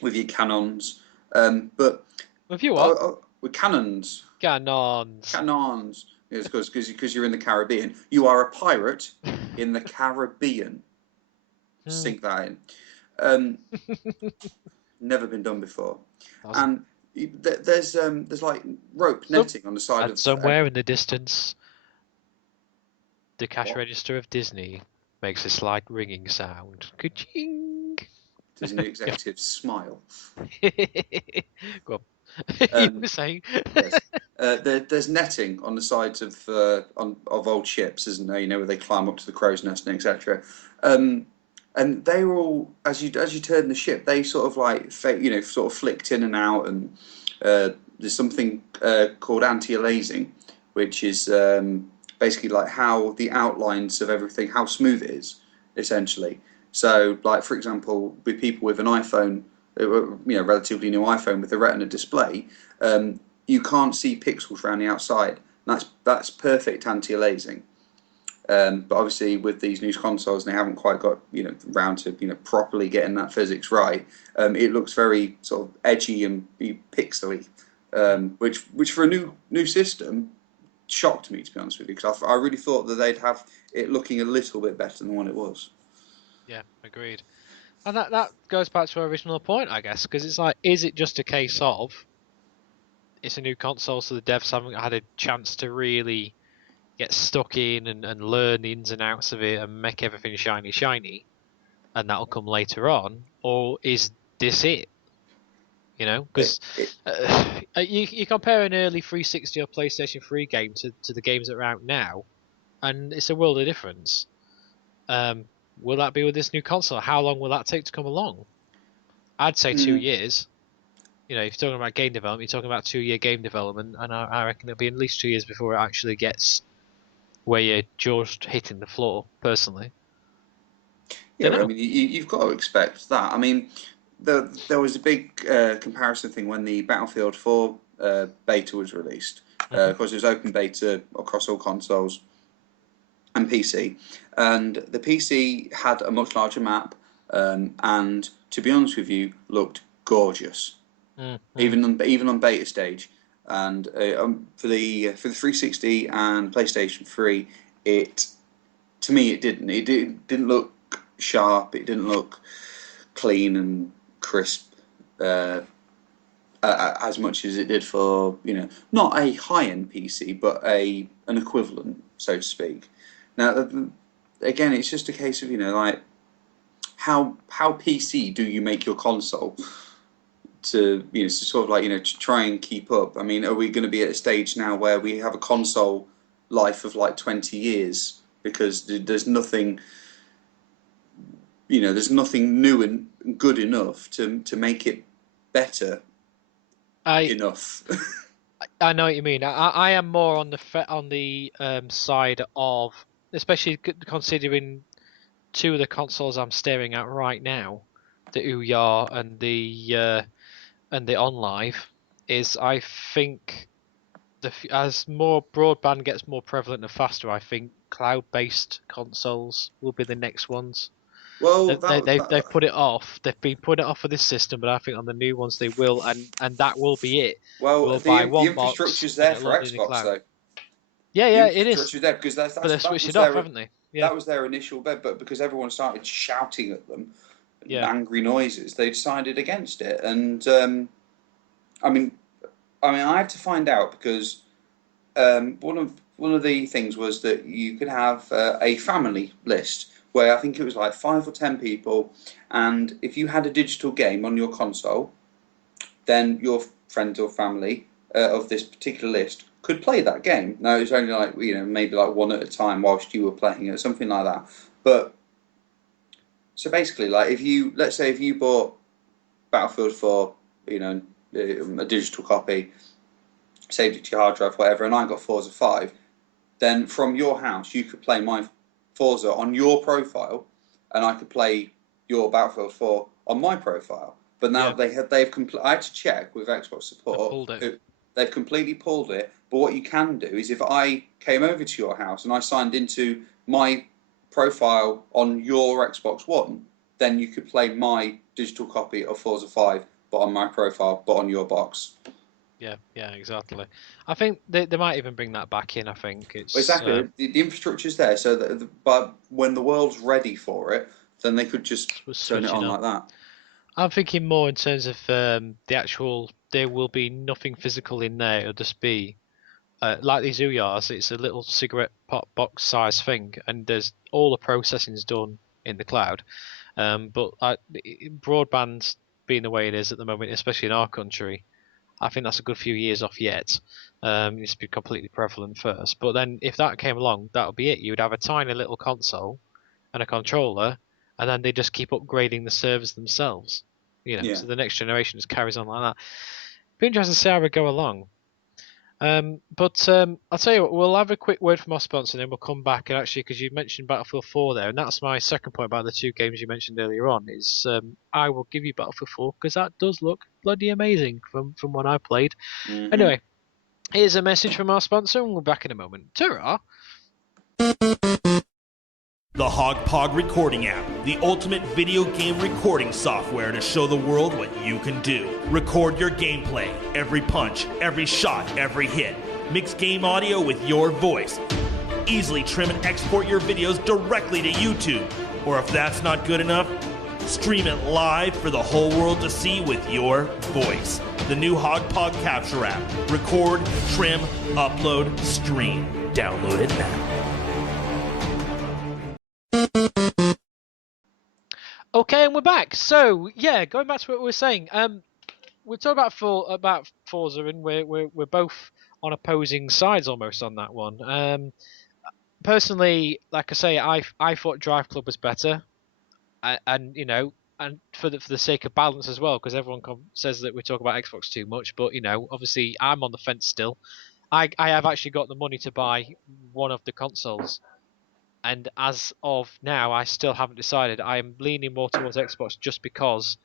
with your cannons. But with you what? with cannons, Canons. cannons, because you're in the Caribbean. You are a pirate in the Caribbean. Hmm. Sink that in. Um, never been done before, Doesn't. and there's like rope Some, netting on the side and of somewhere in the distance, the cash what register of Disney makes a slight ringing sound. Ka-ching! Disney executives smile. Go on. You Um, were saying? yes, there's netting on the sides of old ships, isn't there? Where they climb up to the crow's nest and etc. And they were all as you turn the ship, they sort of like sort of flicked in and out, and there's something called anti-aliasing, which is basically like how the outlines of everything, how smooth it is, essentially. So, like for example, with people with an iPhone, relatively new iPhone with a Retina display, you can't see pixels around the outside. That's perfect anti-aliasing. But obviously, with these new consoles, they haven't quite got round to properly getting that physics right. It looks very sort of edgy and pixely, which for a new system shocked me, to be honest with you, because I really thought that they'd have it looking a little bit better than what it was. Yeah, agreed. And that goes back to our original point, I guess, because it's like, is it just a case of it's a new console, so the devs haven't had a chance to really get stuck in and learn the ins and outs of it and make everything shiny, and that'll come later on, or is this it? It, Because it, you compare an early 360 or PlayStation 3 game to the games that are out now, and it's a world of difference. Will that be with this new console? How long will that take to come along? I'd say 2 years. If you're talking about game development, you're talking about 2 year game development, and I reckon it'll be at least 2 years before it actually gets where you're just hitting the floor. Personally, Yeah, don't I know. mean, you've got to expect that. I mean, there was a big comparison thing when the Battlefield 4 beta was released. Of course, it was open beta across all consoles and PC, and the PC had a much larger map, and to be honest with you, looked gorgeous, Mm-hmm. even on beta stage. And for the 360 and PlayStation 3, it to me it didn't look sharp. It didn't look clean and crisp as much as it did for not a high end PC, but an equivalent, so to speak. Now, again, it's just a case of like how PC do you make your console to to sort of like to try and keep up. I mean, are we going to be at a stage now where we have a console life of like 20 years because there's nothing new and good enough to make it better I enough. I know what you mean. I am more on the side of, especially considering two of the consoles I'm staring at right now, the Ouya and the OnLive, is I think as more broadband gets more prevalent and faster, I think cloud-based consoles will be the next ones. Well, They've put it off. They've been putting it off for this system, but I think on the new ones they will, and that will be it. well, We'll buy the one box infrastructure's and there it'll for all be in the Xbox cloud. though. Yeah, The yeah, it is. infrastructure's there because But they've that switched was it off, their haven't they? Yeah, that was their initial bed, but because everyone started shouting at them, and yeah. angry noises, they decided against it. And I mean, I had to find out because one of the things was that you could have a family list where I think it was like 5 or 10 people, and if you had a digital game on your console, then your friends or family of this particular list could play that game. Now it's only like maybe like one at a time whilst you were playing it, something like that. But so basically, like if you let's say if you bought Battlefield 4, a digital copy, saved it to your hard drive, whatever, and I got Forza 5, then from your house you could play my Forza on your profile, and I could play your Battlefield 4 on my profile. But now Yeah. I had to check with Xbox They support. pulled it. They've completely pulled it. But what you can do is if I came over to your house and I signed into my profile on your Xbox One, then you could play my digital copy of Forza 5, but on my profile, but on your box. Yeah, yeah, exactly. I think they might even bring that back in. I think Well, it's exactly. The infrastructure's there, so but when the world's ready for it, then they could just was turn it switching on on. like that. I'm thinking more in terms of the actual. There will be nothing physical in there. It'll just be like these Ouyas. It's a little cigarette pot box size thing, and there's all the processing's done in the cloud. But broadband being the way it is at the moment, especially in our country, I think that's a good few years off yet. It needs to be completely prevalent first. But then if that came along, that would be it. You would have a tiny little console and a controller, and then they just keep upgrading the servers themselves. Yeah. So the next generation just carries on like that. Be interesting to see how we go along. But I'll tell you what, we'll have a quick word from our sponsor, and then we'll come back. And actually, because you mentioned Battlefield 4 there, and that's my second point about the two games you mentioned earlier on, is I will give you Battlefield 4 because that does look bloody amazing from what I played. Mm-hmm. Anyway, here's a message from our sponsor, and we're back in a moment. Ta-ra! The HogPog Recording app, the ultimate video game recording software to show the world what you can do. Record your gameplay, every punch, every shot, every hit. Mix game audio with your voice. Easily trim and export your videos directly to YouTube. Or if that's not good enough, stream it live for the whole world to see with your voice. The new HogPog Capture app. Record, trim, upload, stream. Download it now. Okay, and we're back. So yeah, going back to what we were saying, we're talking about Forza, and we're both on opposing sides almost on that one. Personally, like I say, I thought Drive Club was better, and and for the sake of balance as well, because everyone says that we talk about Xbox too much, but obviously I'm on the fence still. I have actually got the money to buy one of the consoles. And as of now, I still haven't decided. I am leaning more towards Xbox just because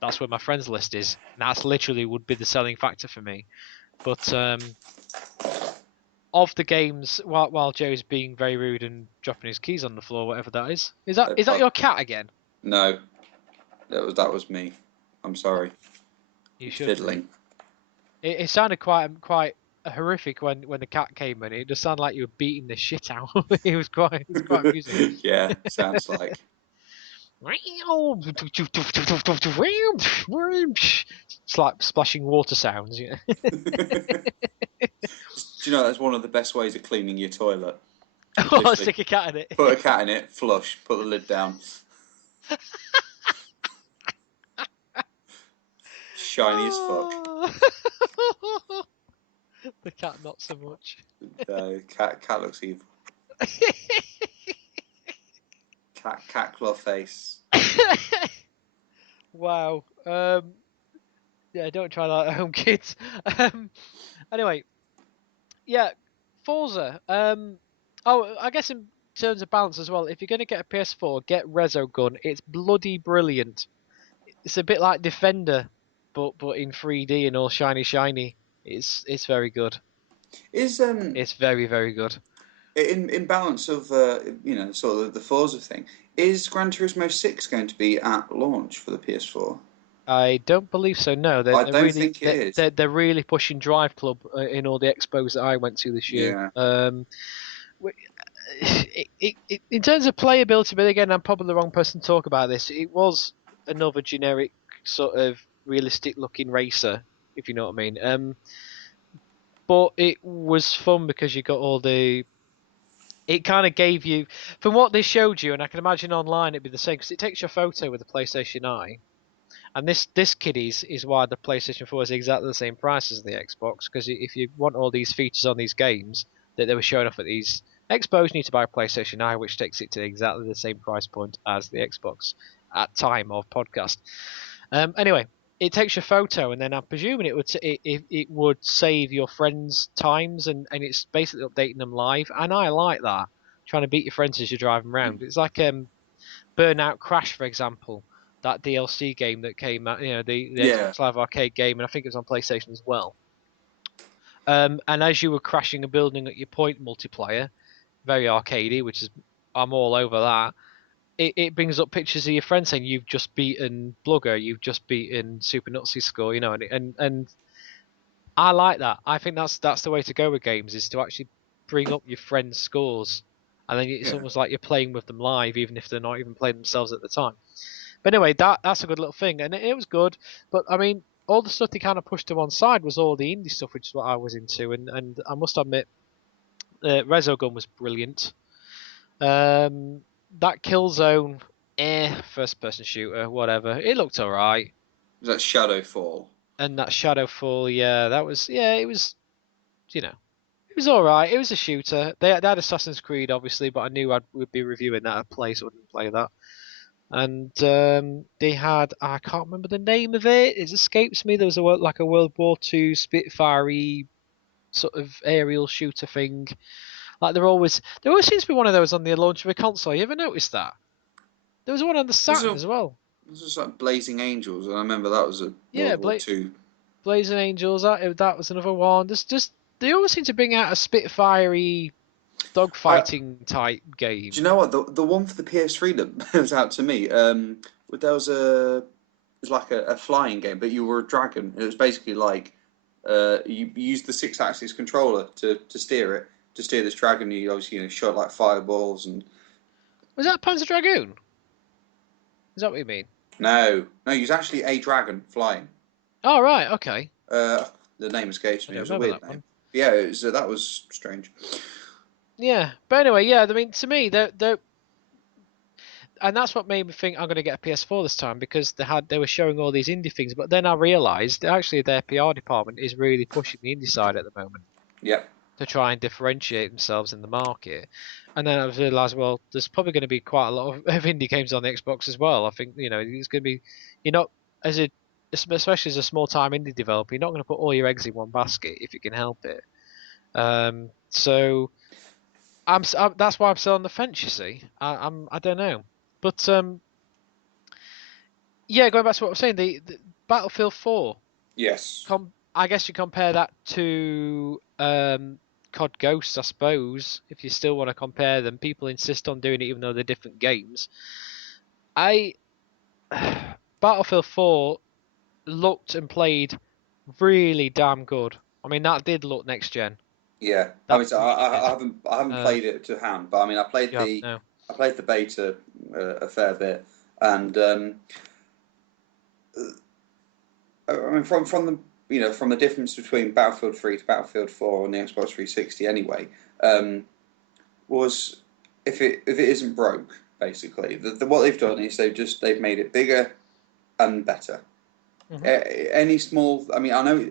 that's where my friends list is. And that's literally would be the selling factor for me. But of the games, while Joe's being very rude and dropping his keys on the floor, whatever that is that your cat again? No, that was me. I'm sorry. You It's should fiddling. be. It sounded quite horrific when the cat came in. It just sounded like you were beating the shit out. It was quite amusing. Yeah, sounds like. It's like splashing water sounds. Do you know that's one of the best ways of cleaning your toilet? Oh, stick a cat in it. Put a cat in it, flush, put the lid down. Shiny as fuck. The cat not so much. Cat looks evil. Cat claw face. Wow. Yeah, don't try that at home, kids. Anyway, yeah, Forza. Oh, I guess in terms of balance as well, if you're going to get a PS4, get Resogun. It's bloody brilliant. It's a bit like Defender, but in 3D and all shiny. It's very good. Is It's very, very good. in balance of sort of the Forza thing, is Gran Turismo 6 going to be at launch for the PS4? I don't believe so. No, I they're don't really think it is. they're really pushing Drive Club in all the expos that I went to this year. Yeah. In terms of playability, but again, I'm probably the wrong person to talk about this. It was another generic sort of realistic looking racer, if you know what I mean. But it was fun because you got all the. It kind of gave you, from what they showed you, and I can imagine online it'd be the same because it takes your photo with the PlayStation Eye. And this kiddies is why the PlayStation 4 is exactly the same price as the Xbox, because if you want all these features on these games that they were showing off at these expos, you need to buy a PlayStation Eye, which takes it to exactly the same price point as the Xbox at time of podcast. Anyway, it takes your photo, and then I'm presuming it would save your friends' times, and it's basically updating them live, and I like that. Trying to beat your friends as you're driving around. It's like Burnout Crash, for example, that DLC game that came out, the Yeah. Xbox Live Arcade game, and I think it was on PlayStation as well. And as you were crashing a building at your point multiplayer, very arcadey, which is I'm all over that. It brings up pictures of your friends saying you've just beaten Blugger, you've just beaten Super Nutsy's score, and I like that. I think that's the way to go with games is to actually bring up your friends' scores, and then it's Yeah. almost like you're playing with them live, even if they're not even playing themselves at the time. But anyway, that's a good little thing, and it was good. But I mean, all the stuff they kind of pushed to one side was all the indie stuff, which is what I was into, and I must admit, Resogun was brilliant. That Killzone, first-person shooter, whatever, it looked alright. Is that Shadowfall? And that Shadowfall, it was, it was alright. It was a shooter. They had Assassin's Creed, obviously, but I knew would be reviewing that at play, so I wouldn't play that. And they had, I can't remember the name of it. It escapes me. There was like a World War II Spitfire sort of aerial shooter thing. Like there always seems to be one of those on the launch of a console. You ever noticed that? There was one on the This Saturn as well. was like Blazing Angels, and I remember that was a Yeah, World War Two. Blazing Angels. That was another one. There's just they always seem to bring out a Spitfire I, dogfighting type game. do you know what the one for the PS3 that was out to me? There was it was like a flying game, but you were a dragon. It was basically like you used the six-axis controller to steer it, to steer this dragon. You obviously shot like fireballs and Was that Panzer Dragoon? Is that what you mean? no, he was actually a dragon flying. Oh right, okay. The name escapes I me. It don't was a remember weird that name. one. Yeah, that was strange. Yeah, but anyway, yeah. I mean, to me, and that's what made me think I'm going to get a PS4 this time because they were showing all these indie things. But then I realised actually their PR department is really pushing the indie side at the moment Yep. to try and differentiate themselves in the market. And then I realised, well, there's probably going to be quite a lot of indie games on the Xbox as well. I think it's going to be you're not as a especially as a small time indie developer, you're not going to put all your eggs in one basket if you can help it. So that's why I'm still on the fence. You see, I don't know, but yeah, going back to what I was saying, the Battlefield 4. Yes. I guess you compare that to COD Ghosts, I suppose. If you still want to compare them, people insist on doing it even though they're different games. I Battlefield 4 looked and played really damn good. I mean, that did look next gen. Yeah. I That mean, so really did. I haven't played it to hand, but I mean, You haven't, no. I played the beta a fair bit, and I mean, from the from the difference between Battlefield 3 to Battlefield 4 on the Xbox 360 anyway, was if it isn't broke, basically, what they've done is they've made it bigger and better. Any small, I mean, I know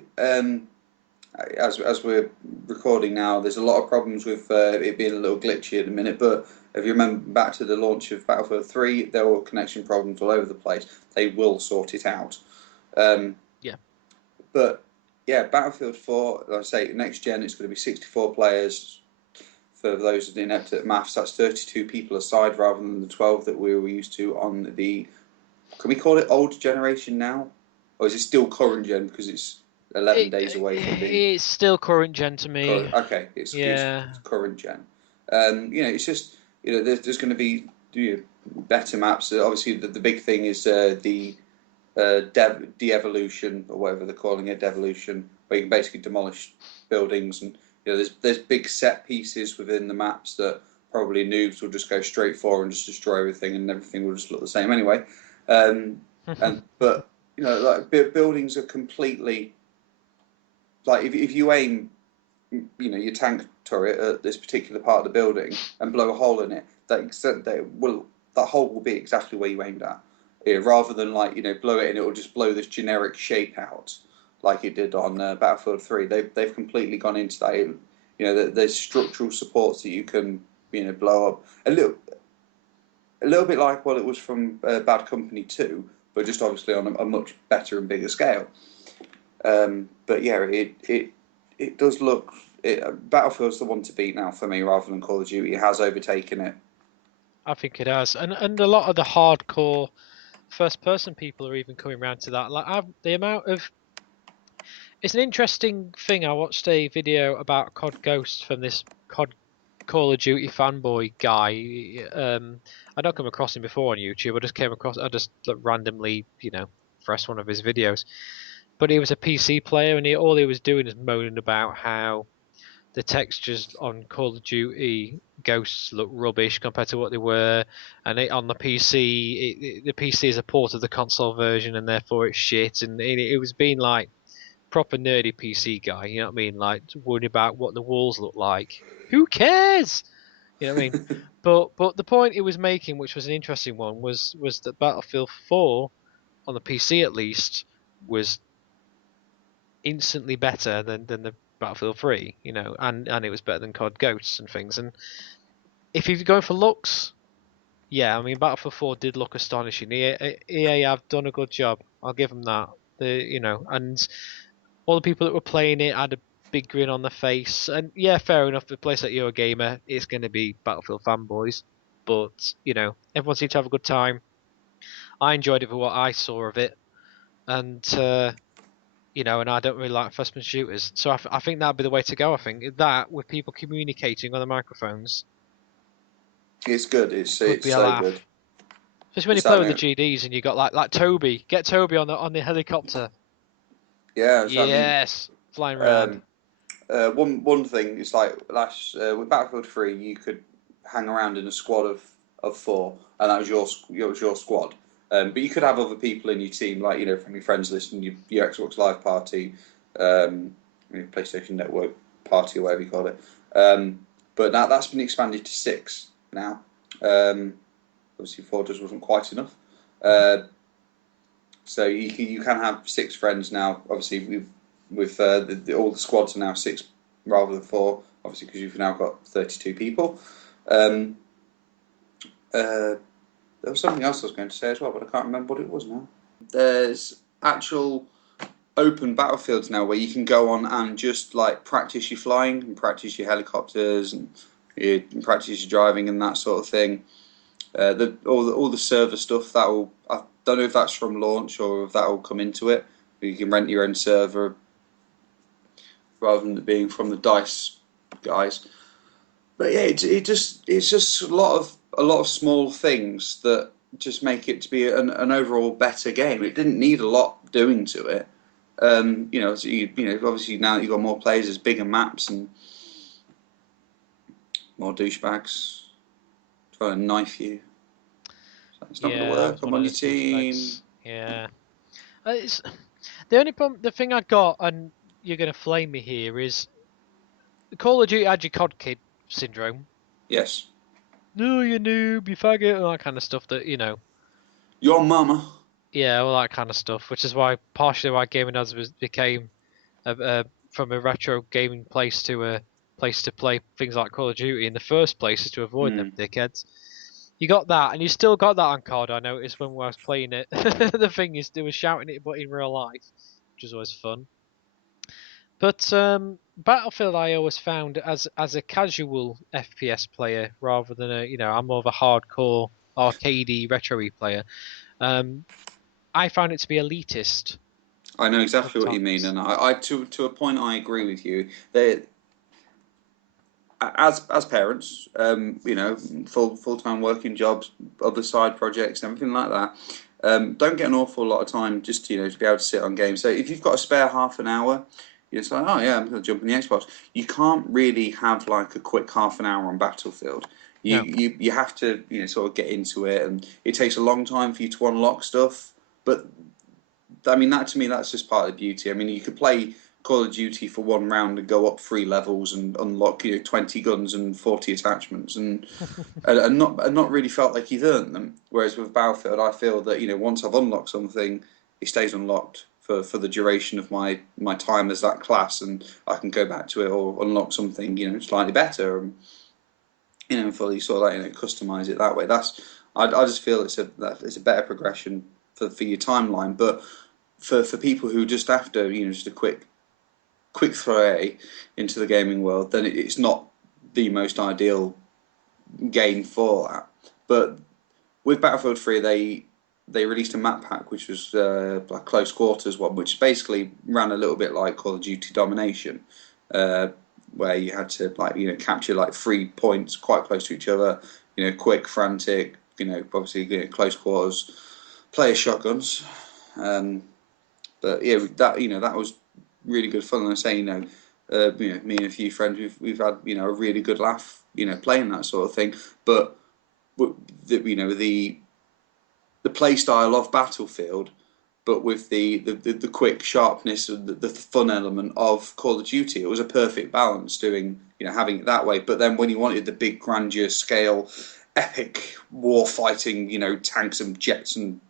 as we're recording now, there's a lot of problems with it being a little glitchy at the minute. But if you remember back to the launch of Battlefield 3, there were connection problems all over the place. They will sort it out. Um, Yeah. But yeah, Battlefield 4, like I say, next gen, it's going to be 64 players. For those inept at maths, that's 32 people aside rather than the 12 that we were used to on the. Can we call it old generation now? Or is it still current gen because it's 11 days away from being. It's still current gen to me. Current, okay, it's current gen. It's just, there's going to be better maps. Obviously, the big thing is the de-evolution, or whatever they're calling it, devolution, where you can basically demolish buildings, and there's big set pieces within the maps that probably noobs will just go straight for and just destroy everything, and everything will just look the same anyway. But buildings are completely like if you aim, your tank turret at this particular part of the building and blow a hole in it, that hole will be exactly where you aimed at. Rather than blow it and it will just blow this generic shape out like it did on Battlefield 3. They've completely gone into that. There's structural supports that you can blow up a little bit like what it was from Bad Company 2, but just obviously on a much better and bigger scale. But yeah, it does look. Battlefield's the one to beat now for me, rather than Call of Duty. It has overtaken it. I think it has, and a lot of the hardcore first-person people are even coming around to that. The amount of it's an interesting thing. I watched a video about COD Ghost from this Call of Duty fanboy guy. I don't come across him before on YouTube. I just randomly, pressed one of his videos. But he was a PC player, and all he was doing is moaning about how the textures on Call of Duty Ghosts look rubbish compared to what they were, and on the PC, the PC is a port of the console version, and therefore it's shit. And it was being like proper nerdy PC guy, you know what I mean? Like worried about what the walls look like. Who cares? You know what I mean? But the point he was making, which was an interesting one, was that Battlefield 4 on the PC at least was instantly better than the Battlefield 3, and it was better than COD Ghosts and things. And if you're going for looks, yeah, I mean Battlefield 4 did look astonishing. EA have done a good job. I'll give them that. And all the people that were playing it had a big grin on their face. And yeah, fair enough. The place like Eurogamer, it's going to be Battlefield fanboys, but everyone seemed to have a good time. I enjoyed it for what I saw of it, and and I don't really like first-person shooters, so I think that'd be the way to go. I think that with people communicating on the microphones, it's good. It's so good. Especially when you play with the GDs and you got like Toby. Get Toby on the helicopter. Yeah. Yes, flying around. One thing is like with Battlefield 3, you could hang around in a squad of 4, and that was your squad. But you could have other people in your team, like from your friends list and your Xbox Live party, PlayStation Network party, or whatever you call it. But now that's been expanded to 6 now. Obviously, 4 just wasn't quite enough. So you can have 6 friends now. Obviously, with all the squads are now 6 rather than 4. Obviously, because you've now got 32 people. There was something else I was going to say as well, but I can't remember what it was now. There's actual open battlefields now where you can go on and just practice your flying and practice your helicopters and practice your driving and that sort of thing. All the server stuff I don't know if that's from launch or if that will come into it. You can rent your own server rather than it being from the DICE guys. But yeah, it's just a lot of small things that just make it to be an overall better game. It didn't need a lot doing to it. Obviously now that you've got more players, there's bigger maps and more douchebags trying to knife you. So it's not going to work. I'm on your team. Yeah. It's the only problem. The thing I got, and you're going to flame me here, is Call of Duty had your COD kid syndrome. Yes. No, you noob, you faggot, all that kind of stuff that, Your mama. Yeah, all that kind of stuff, which is partially why Gaming Dads became from a retro gaming place to a place to play things like Call of Duty in the first place, is to avoid them dickheads. You got that, and you still got that on COD, I noticed when I was playing it. The thing is, they were shouting it, but in real life, which was always fun. But Battlefield, I always found as a casual FPS player rather than I'm more of a hardcore arcadey retro-y player. I found it to be elitist I know exactly what you mean, sometimes. and I to a point, I agree with you. They, as parents, full time working jobs, other side projects, everything like that. Don't get an awful lot of time just to be able to sit on games. So if you've got a spare half an hour, you're just like, oh yeah, I'm going to jump on the Xbox. You can't really have like a quick half an hour on Battlefield. You No, you have to sort of get into it, and it takes a long time for you to unlock stuff. But I mean, that to me, that's just part of the beauty. I mean, you could play Call of Duty for one round and go up 3 levels and unlock 20 guns and 40 attachments, and not really felt like you've earned them. Whereas with Battlefield, I feel that once I've unlocked something, it stays unlocked for the duration of my time as that class, and I can go back to it or unlock something slightly better, and fully sort of like customize it that way. I just feel it's a better progression for your timeline, but for people who just after just a quick foray into the gaming world, then it's not the most ideal game for that. But with Battlefield 3, they released a map pack which was like close quarters one, which basically ran a little bit like Call of Duty Domination, where you had to capture like 3 points quite close to each other, quick, frantic, obviously close quarters, play as shotguns. But yeah, that was really good fun. And I say, me and a few friends, we've had a really good laugh, playing that sort of thing. But the play style of Battlefield, but with the quick sharpness and the fun element of Call of Duty, it was a perfect balance doing having it that way. But then when you wanted the big grandeur scale, epic war fighting, tanks and jets and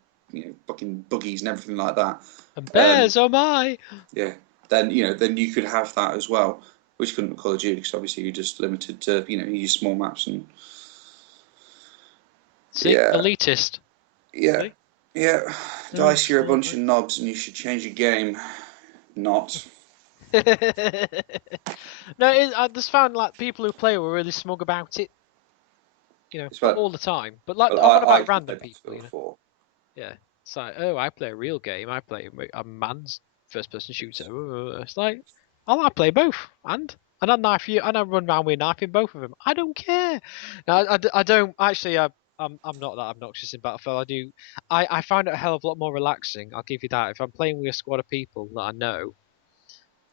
fucking buggies and everything like that. and Um, bears, oh my! yeah, then you could have that as well, which couldn't with Call of Duty because obviously you're just limited to you use small maps and See, yeah, elitist. yeah, See? yeah. No, Dice, you're a no, bunch of knobs and you should change your game. Not. no. I just found like people who play were really smug about it, It's not about. all the time, but like Well, I'm on I about can play random people, Battlefield 4. Yeah, it's like, oh, I play a real game. I play a man's first-person shooter. It's like, I play both, and I knife you, and I run around with a knife in both of them. I don't care. No, I don't actually. I'm not that obnoxious in Battlefield. I find it a hell of a lot more relaxing. I'll give you that. If I'm playing with a squad of people that I know,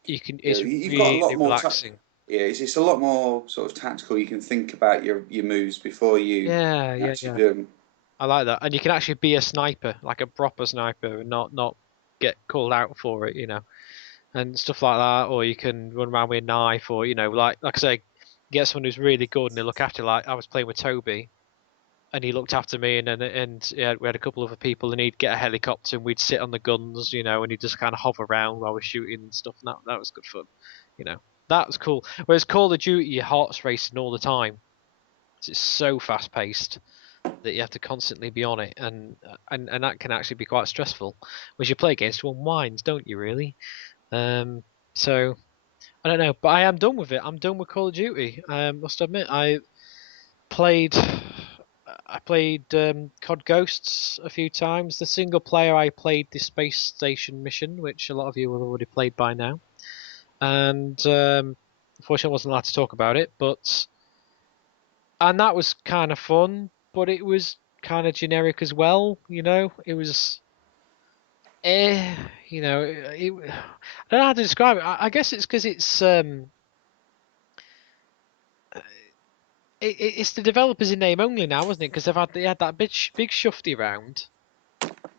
Yeah, It's you've got a really lot more. relaxing. Yeah, it's a lot more sort of tactical. You can think about your moves before you Yeah, yeah, actually yeah. do them. I like that, and you can actually be a sniper, like a proper sniper, and not get called out for it. And stuff like that, or you can run around with a knife, or like I say, get someone who's really good and they look after. Like I was playing with Toby, and he looked after me, and yeah, we had a couple of other people, and he'd get a helicopter, and we'd sit on the guns, and he'd just kind of hover around while we're shooting and stuff. And that was good fun, you know. That was cool. Whereas Call of Duty, your heart's racing all the time. It's so fast paced that you have to constantly be on it, and that can actually be quite stressful. Whereas you play against to unwind, don't you? Really. So I don't know, but I am done with it. I'm done with Call of Duty. I must admit, played I played COD Ghosts a few times. The single player I played the space station mission, which a lot of you will have already played by now, and unfortunately I wasn't allowed to talk about it. And that was kind of fun, but it was kind of generic as well. It was eh, I don't know how to describe it. I guess it's because it's the developers in name only now, wasn't it? Because they had that big shufty round,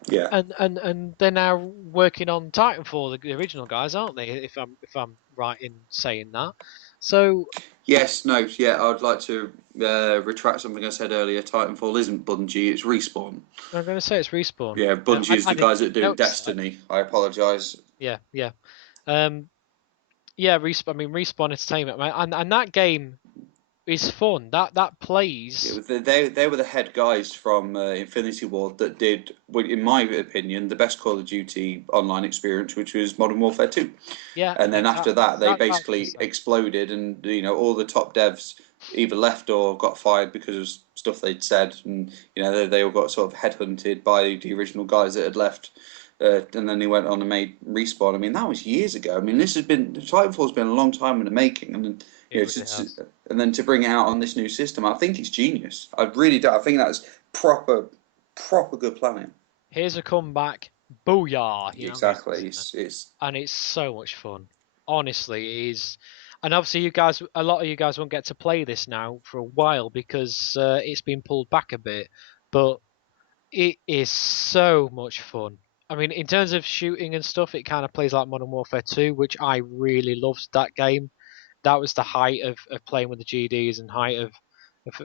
Yeah. and they're now working on Titanfall, the original guys, aren't they? If I'm right in saying that. So Yes. No. Yeah. I'd like to retract something I said earlier. Titanfall isn't Bungie. It's Respawn. I'm going to say it's Respawn. Yeah. Yeah, Bungie is I the didn't guys that do notice that. Destiny. I apologise. Yeah, yeah, um, yeah. Respawn. I mean, Respawn Entertainment, man, and that game is fun. That plays. They were the head guys from Infinity Ward that did, in my opinion, the best Call of Duty online experience, which was Modern Warfare 2. Yeah, And then after that, they that's the basically same. exploded, and all the top devs either left or got fired because of stuff they'd said, and they all got sort of headhunted by the original guys that had left. And then they went on and made Respawn. I mean, that was years ago. I mean, Titanfall's been a long time in the making, and then, It really has. and then to bring it out on this new system, I think it's genius. I really do. I think that's proper good planning. Here's a comeback. Booyah! Exactly. It's And it's so much fun. Honestly, it is. And obviously, a lot of you guys won't get to play this now for a while because it's been pulled back a bit. But it is so much fun. I mean, in terms of shooting and stuff, it kind of plays like Modern Warfare 2, which I really loved that game. That was the height of playing with the GDs and height of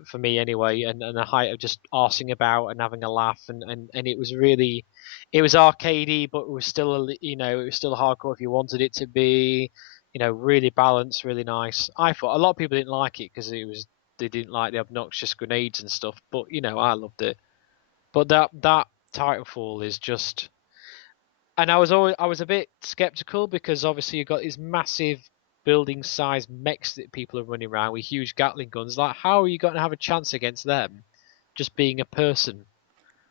for me anyway, and the height of just arsing about and having a laugh, and it was really, it was arcadey, but it was still it was still hardcore if you wanted it to be, really balanced, really nice. I thought a lot of people didn't like it because they didn't like the obnoxious grenades and stuff, but I loved it. But that Titanfall is just, and I was a bit skeptical because obviously you've got these massive building size mechs that people are running around with huge Gatling guns. Like, how are you going to have a chance against them just being a person?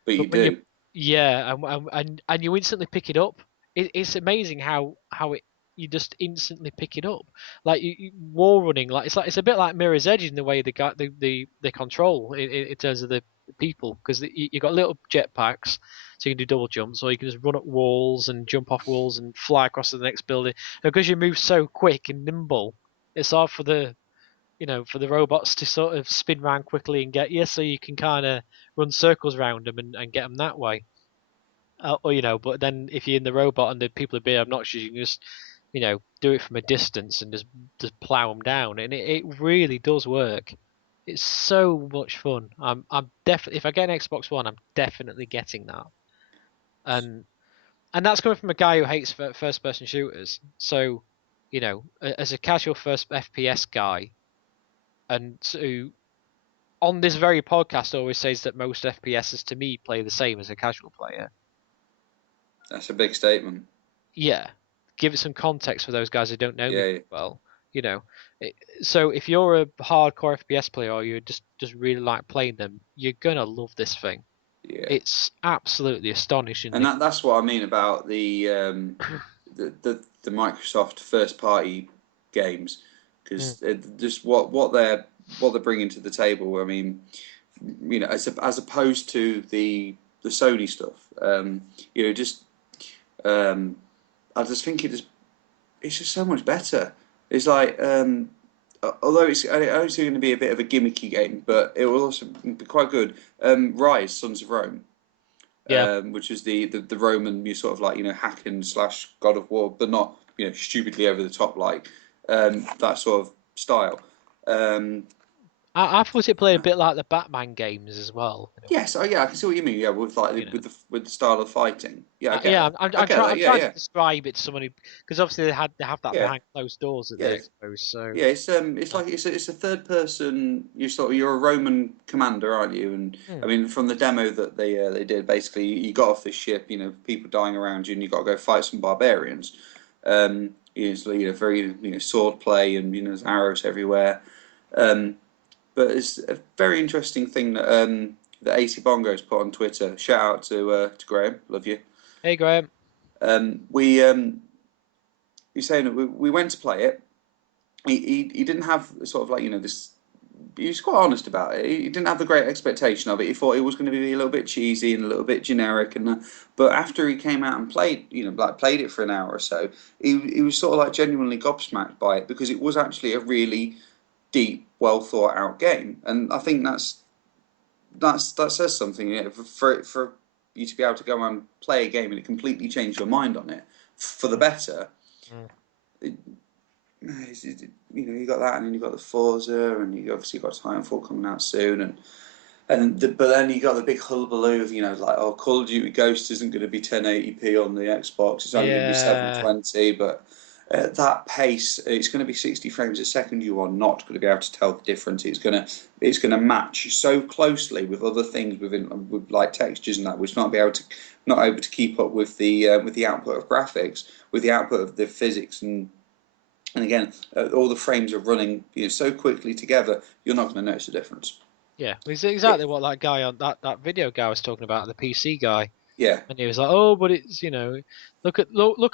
but you But when you, do. yeah, and you instantly pick it up. It's amazing how you just instantly pick it up. Like wall running, like it's a bit like Mirror's Edge in the way they control in terms of the people, because you got little jetpacks, so you can do double jumps, or you can just run up walls and jump off walls and fly across to the next building. And because you move so quick and nimble, it's hard for the robots to sort of spin around quickly and get you, so you can kind of run circles around them and get them that way. But then if you're in the robot and the people are being obnoxious, you can just, do it from a distance and just plow them down, and it really does work. It's so much fun. I'm definitely, if I get an Xbox One, I'm definitely getting that. And that's coming from a guy who hates first-person shooters. So, as a casual first FPS guy, and so on this very podcast always says that most FPSs to me play the same as a casual player. That's a big statement. Yeah, give it some context for those guys who don't know me Yeah. well. So if you're a hardcore FPS player or you just really like playing them, you're gonna love this thing. Yeah. It's absolutely astonishing. And that's what I mean about the Microsoft first party games, because just what they're bringing to the table. I mean, as opposed to the Sony stuff, I just think it's just so much better. It's like, although it's only going to be a bit of a gimmicky game, but it will also be quite good. Rise, Sons of Rome, Yeah. which is the Roman, you sort of like hacking / God of War, but not stupidly over the top like that sort of style. I thought it played a bit like the Batman games as well. Yes, oh yeah, I can see what you mean. Yeah, with like with the style of fighting. Yeah, I get Yeah, that. I'm I get trying. that. I'm Yeah, trying to yeah, describe it to somebody because obviously they have that yeah, behind closed doors at the yeah. expos. So Yeah, it's like it's a third person. You're a Roman commander, aren't you? And I mean, from the demo that they did, basically you got off this ship, people dying around you, and you got to go fight some barbarians. So, very sword play, and there's arrows everywhere. But it's a very interesting thing that AC Bongo's put on Twitter. Shout out to Graham, love you. Hey, Graham. You're saying that we went to play it. He didn't have sort of like this. He was quite honest about it. He didn't have the great expectation of it. He thought it was going to be a little bit cheesy and a little bit generic. But after he came out and played, played it for an hour or so, he was sort of like genuinely gobsmacked by it, because it was actually a really deep, well thought out game. And I think that says something. For you to be able to go and play a game and it completely change your mind on it for the better. You got that, and then you got the Forza, and you obviously got Titanfall coming out soon, but then you got the big hullabaloo of like, oh, Call of Duty Ghost isn't going to be 1080p on the Xbox; it's only going to be 720. But at that pace, it's going to be 60 frames a second. You are not going to be able to tell the difference. It's going to match so closely with other things with like textures and that, which not able to keep up with the output of graphics, with the output of the physics, and again, all the frames are running so quickly together. You're not going to notice the difference. Yeah, it's exactly what that guy on that video guy was talking about, the PC guy. Yeah. And he was like, "Oh, but it's look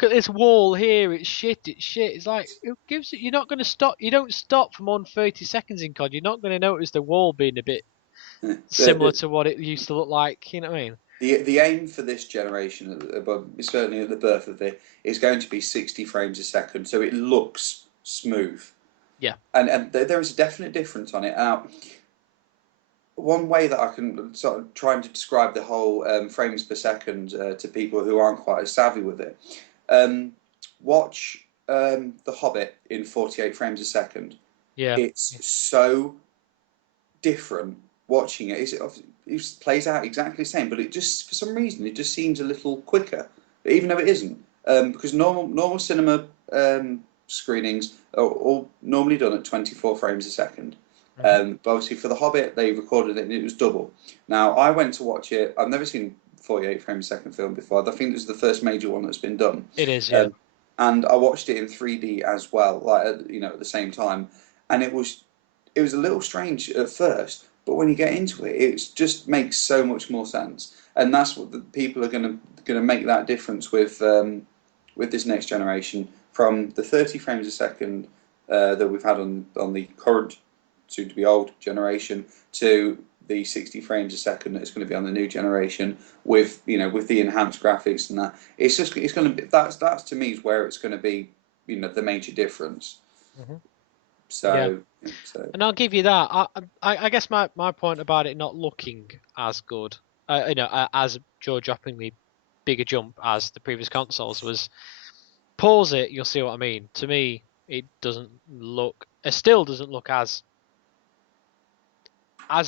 at this wall here. It's shit. It's shit." It's like, who gives it? You're not going to stop. You don't stop for more than 30 seconds in COD. You're not going to notice the wall being a bit similar to what it used to look like. You know what I mean? The aim for this generation, certainly at the birth of it, is going to be 60 frames a second, so it looks smooth. Yeah. And there is a definite difference on it. Now, one way that I can sort of try and describe the whole frames per second to people who aren't quite as savvy with it, watch The Hobbit in 48 frames a second. Yeah. It's so different watching it. It plays out exactly the same, but it just, for some reason, it just seems a little quicker, even though it isn't. Because normal cinema screenings are all normally done at 24 frames a second. But obviously for The Hobbit, they recorded it and it was double. Now, I went to watch it. I've never seen 48 frames a second film before. I think this is the first major one that's been done. It is, yeah. And I watched it in 3D as well, like at the same time. And it was a little strange at first, but when you get into it, it just makes so much more sense. And that's what the people are going to make that difference with this next generation, from the 30 frames a second that we've had on the current, soon to be old generation, to the 60 frames a second that is going to be on the new generation with the enhanced graphics and that. It's going to be that's to me is where it's going to be the major difference. So, yeah. And I'll give you that. I guess my point about it not looking as good, as jaw-droppingly bigger jump as the previous consoles was, pause it, you'll see what I mean. To me, it still doesn't look as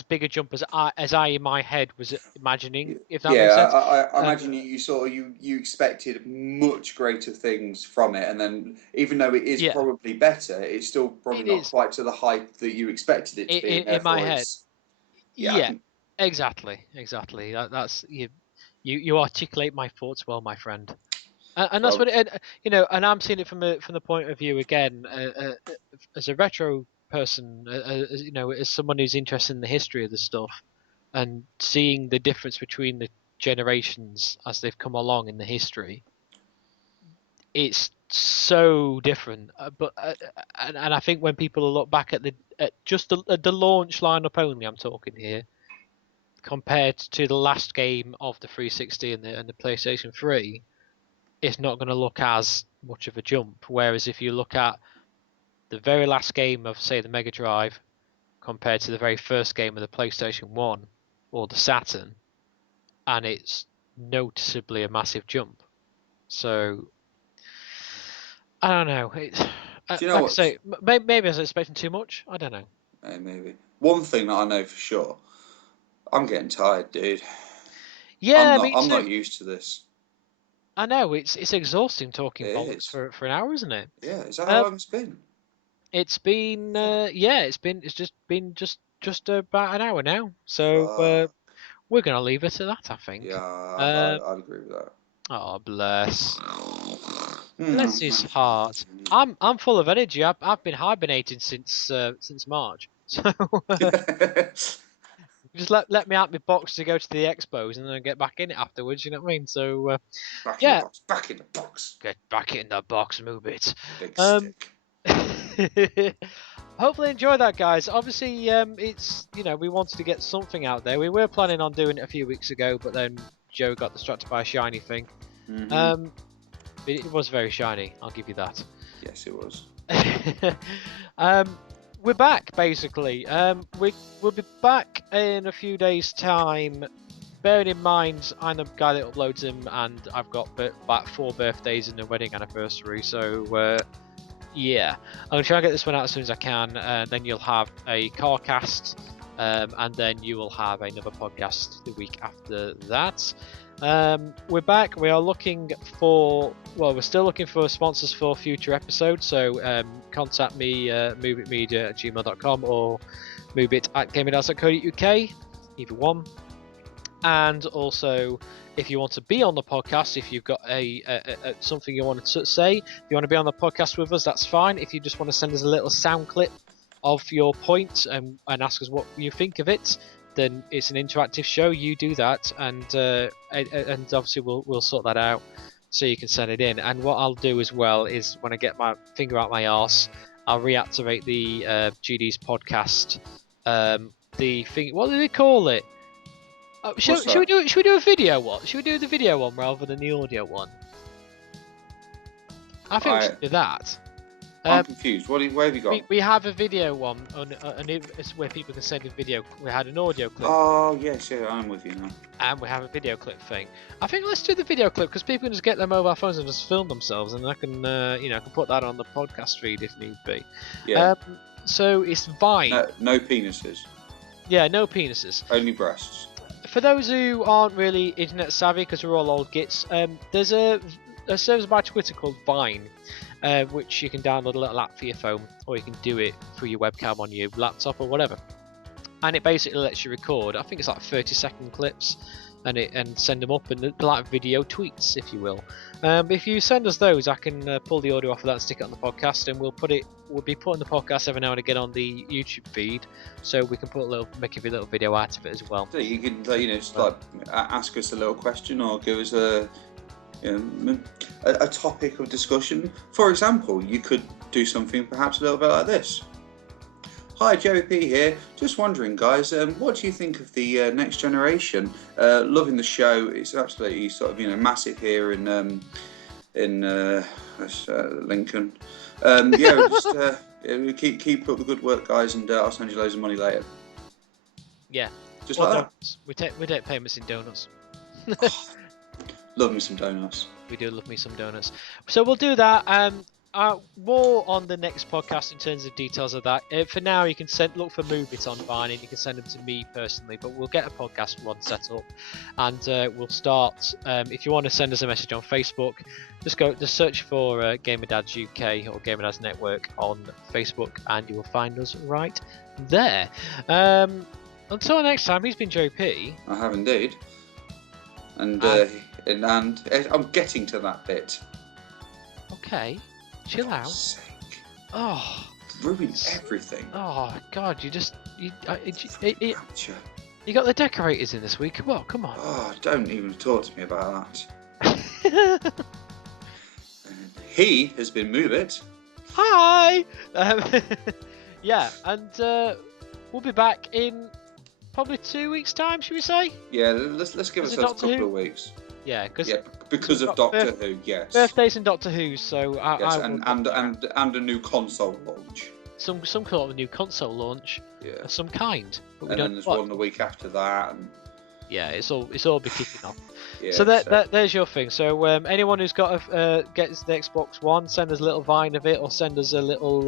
big a jump as I in my head was imagining, if that makes sense. I imagine you expected much greater things from it, and then even though it is probably better, it's still probably not quite to the height that you expected it to be. In my head. Exactly. That's you articulate my thoughts well, my friend. And that's what and I'm seeing it from the point of view again as a retro person, as someone who's interested in the history of the stuff, and seeing the difference between the generations as they've come along in the history. It's so different, but and I think when people look back at the launch lineup only, I'm talking here, compared to the last game of the 360 and the PlayStation 3, it's not going to look as much of a jump. Whereas if you look at the very last game of, say, the Mega Drive compared to the very first game of the PlayStation 1 or the Saturn, and it's noticeably a massive jump. So, I don't know. Do you know what? I say, maybe I was expecting too much. I don't know. Maybe. One thing that I know for sure, I'm getting tired, dude. Yeah, I'm not used to this. I know, it's exhausting talking bollocks for an hour, isn't it? Yeah, is that how long it's been? It's been it's just been just about an hour now. So we're gonna leave it at that, I think. Yeah, I'd agree with that. Oh, bless his heart. I'm full of energy. I've been hibernating since March. So just let me out my box to go to the expos and then get back in it afterwards. You know what I mean? So back in the box. Get back in the box, moobit. Big stick. Hopefully enjoy that, guys. Obviously, it's we wanted to get something out there. We were planning on doing it a few weeks ago, but then Joe got distracted by a shiny thing. It was very shiny. I'll give you that. Yes, it was. We're back, basically. We'll be back in a few days' time. Bearing in mind, I'm the guy that uploads them, and I've got about 4 birthdays and a wedding anniversary. So, yeah, I'm gonna try and get this one out as soon as I can. Then you'll have a car cast and then you will have another podcast the week after that. We're back. We are looking for, well, we're still looking for sponsors for future episodes, so contact me, moobitmedia@gmail.com or moobit@gamerdadsUK, either one. And also, if you want to be on the podcast, if you've got a something you want to say, if you want to be on the podcast with us, that's fine. If you just want to send us a little sound clip of your point and ask us what you think of it, then it's an interactive show. You do that, and obviously we'll sort that out so you can send it in. And what I'll do as well is when I get my finger out my arse, I'll reactivate the GD's podcast. The thing, what do they call it? Should we do a video one? Should we do the video one rather than the audio one? I think we should do that. I'm confused. Where have you got? We have a video one, it's where people can send a video. We had an audio clip. Oh yes, yeah, I'm with you now. And we have a video clip thing. I think let's do the video clip because people can just get their mobile phones and just film themselves, and I can, can put that on the podcast feed if need be. Yeah. So it's Vine. No penises. Yeah, no penises. Only breasts. For those who aren't really internet savvy, because we're all old gits, there's a service by Twitter called Vine, which you can download a little app for your phone, or you can do it through your webcam on your laptop or whatever. And it basically lets you record. I think it's like 30-second clips, and send them up, and they're like video tweets, if you will. If you send us those, I can pull the audio off of that and stick it on the podcast, and we'll be putting the podcast every now and again on the YouTube feed, so we can make a little video out of it as well. So you can, just like ask us a little question or give us a topic of discussion. For example, you could do something perhaps a little bit like this. Hi, Joey P here. Just wondering, guys, what do you think of the next generation? Loving the show. It's absolutely sort of massive here in Lincoln. Just keep up the good work, guys, and I'll send you loads of money later. Yeah. Just like that. We take payments in donuts. Love me some donuts. We do love me some donuts. So we'll do that. More on the next podcast in terms of details of that. For now, you can look for moobit on Vine, and you can send them to me personally. But we'll get a podcast one set up, and we'll start. If you want to send us a message on Facebook, just search for gamerdadsUK or Gamerdads Network on Facebook, and you will find us right there. Until next time, he's been Joe P. I have indeed, and I'm getting to that bit. Okay. Chill out. Sake. Oh, ruin everything. Oh God, you got the decorators in this week. Well, come on. Oh, don't even talk to me about that. He has been moobit. Hi. Yeah, and we'll be back in probably 2 weeks' time. Should we say? Yeah, let's give ourselves a couple of weeks. Yeah, because of Doctor Who, yes. Birthdays and Doctor Who, so and a new console launch. Some sort of new console launch, of some kind. But and then there's one the week after that. And... Yeah, it's all be kicking off. Yeah, so there's your thing. So anyone who's got gets the Xbox One, send us a little Vine of it, or send us a little.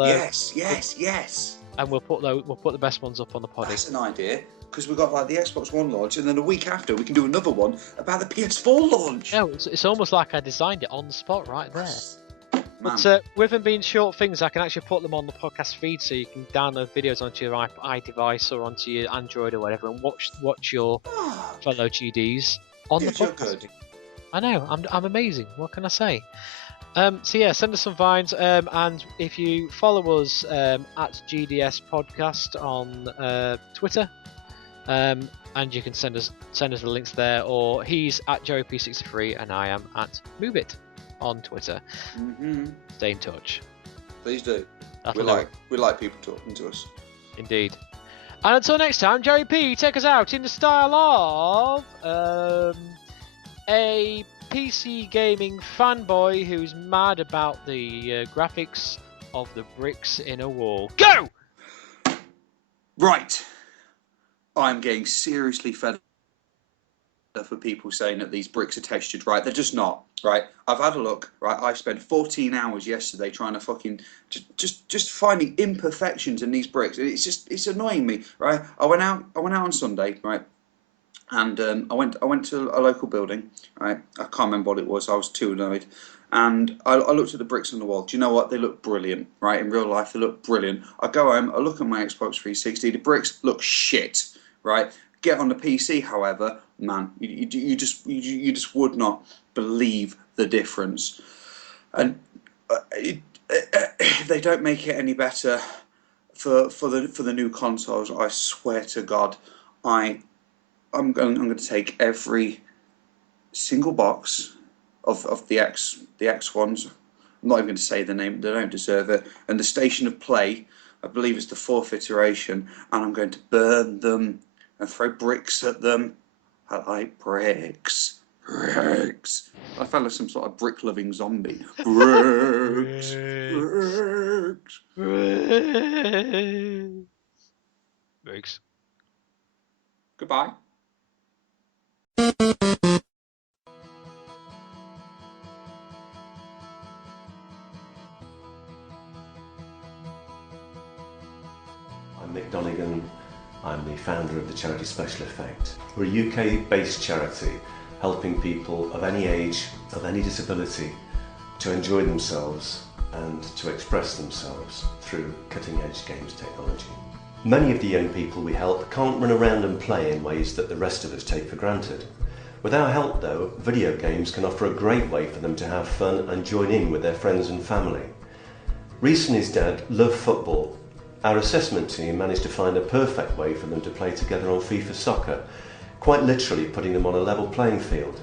Yes. And we'll put the best ones up on the pod. That's an idea. Because we've got like the Xbox One launch, and then a week after we can do another one about the PS4 launch. Yeah, it's almost like I designed it on the spot right there. But with them being short things, I can actually put them on the podcast feed, so you can download videos onto your iDevice or onto your Android or whatever, and watch your fellow GDs on the podcast. Good. I know, I'm amazing. What can I say? So yeah, send us some Vines, and if you follow us at GDS Podcast on Twitter. And you can send us the links there, or he's at JoeyP63 and I am at moobit on Twitter. Mm-hmm. Stay in touch. Please do. We like people talking to us. Indeed. And until next time, Joey P, take us out in the style of a PC gaming fanboy who's mad about the graphics of the bricks in a wall. Go! Right. I'm getting seriously fed for people saying that these bricks are textured right. They're just not, right? I've had a look, right? I spent 14 hours yesterday trying to fucking just finding imperfections in these bricks. It's annoying me, right? I went out on Sunday, right? And I went to a local building, right? I can't remember what it was. I was too annoyed. And I looked at the bricks on the wall. Do you know what? They look brilliant, right? In real life, they look brilliant. I go home, I look at my Xbox 360. The bricks look shit, right? Get on the PC, however, man, you just would not believe the difference. And they don't make it any better for the new consoles. I swear to God, I'm going to take every single box of the X ones. I'm not even going to say the name; they don't deserve it. And the Station of Play, I believe it's the 4th iteration, and I'm going to burn them and throw bricks at them. I like bricks. Bricks. I felt like some sort of brick-loving zombie. Bricks. Bricks. Bricks. Goodbye. I'm Nick Donegan. I'm the founder of the charity Special Effect. We're a UK-based charity helping people of any age, of any disability, to enjoy themselves and to express themselves through cutting-edge games technology. Many of the young people we help can't run around and play in ways that the rest of us take for granted. With our help though, video games can offer a great way for them to have fun and join in with their friends and family. Reese and his dad love football. Our assessment team managed to find a perfect way for them to play together on FIFA Soccer, quite literally putting them on a level playing field.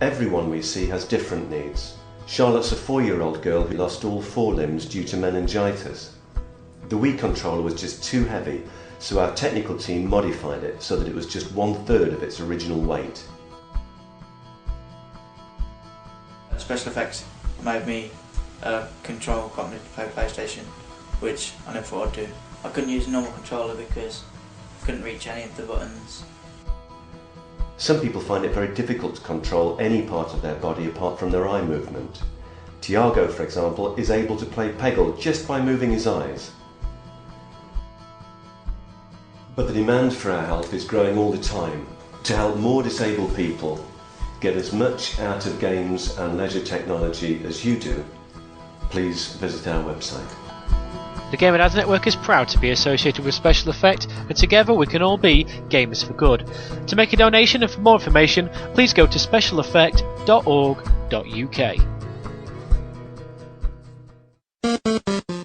Everyone we see has different needs. Charlotte's a 4-year-old girl who lost all 4 limbs due to meningitis. The Wii controller was just too heavy, so our technical team modified it so that it was just 1/3 of its original weight. Special effects made me control got me to play PlayStation, which I never thought I'd do. I couldn't use a normal controller because I couldn't reach any of the buttons. Some people find it very difficult to control any part of their body apart from their eye movement. Tiago, for example, is able to play Peggle just by moving his eyes. But the demand for our help is growing all the time. To help more disabled people get as much out of games and leisure technology as you do, please visit our website. The Gamer Dads Network is proud to be associated with Special Effect, and together we can all be gamers for good. To make a donation and for more information, please go to specialeffect.org.uk.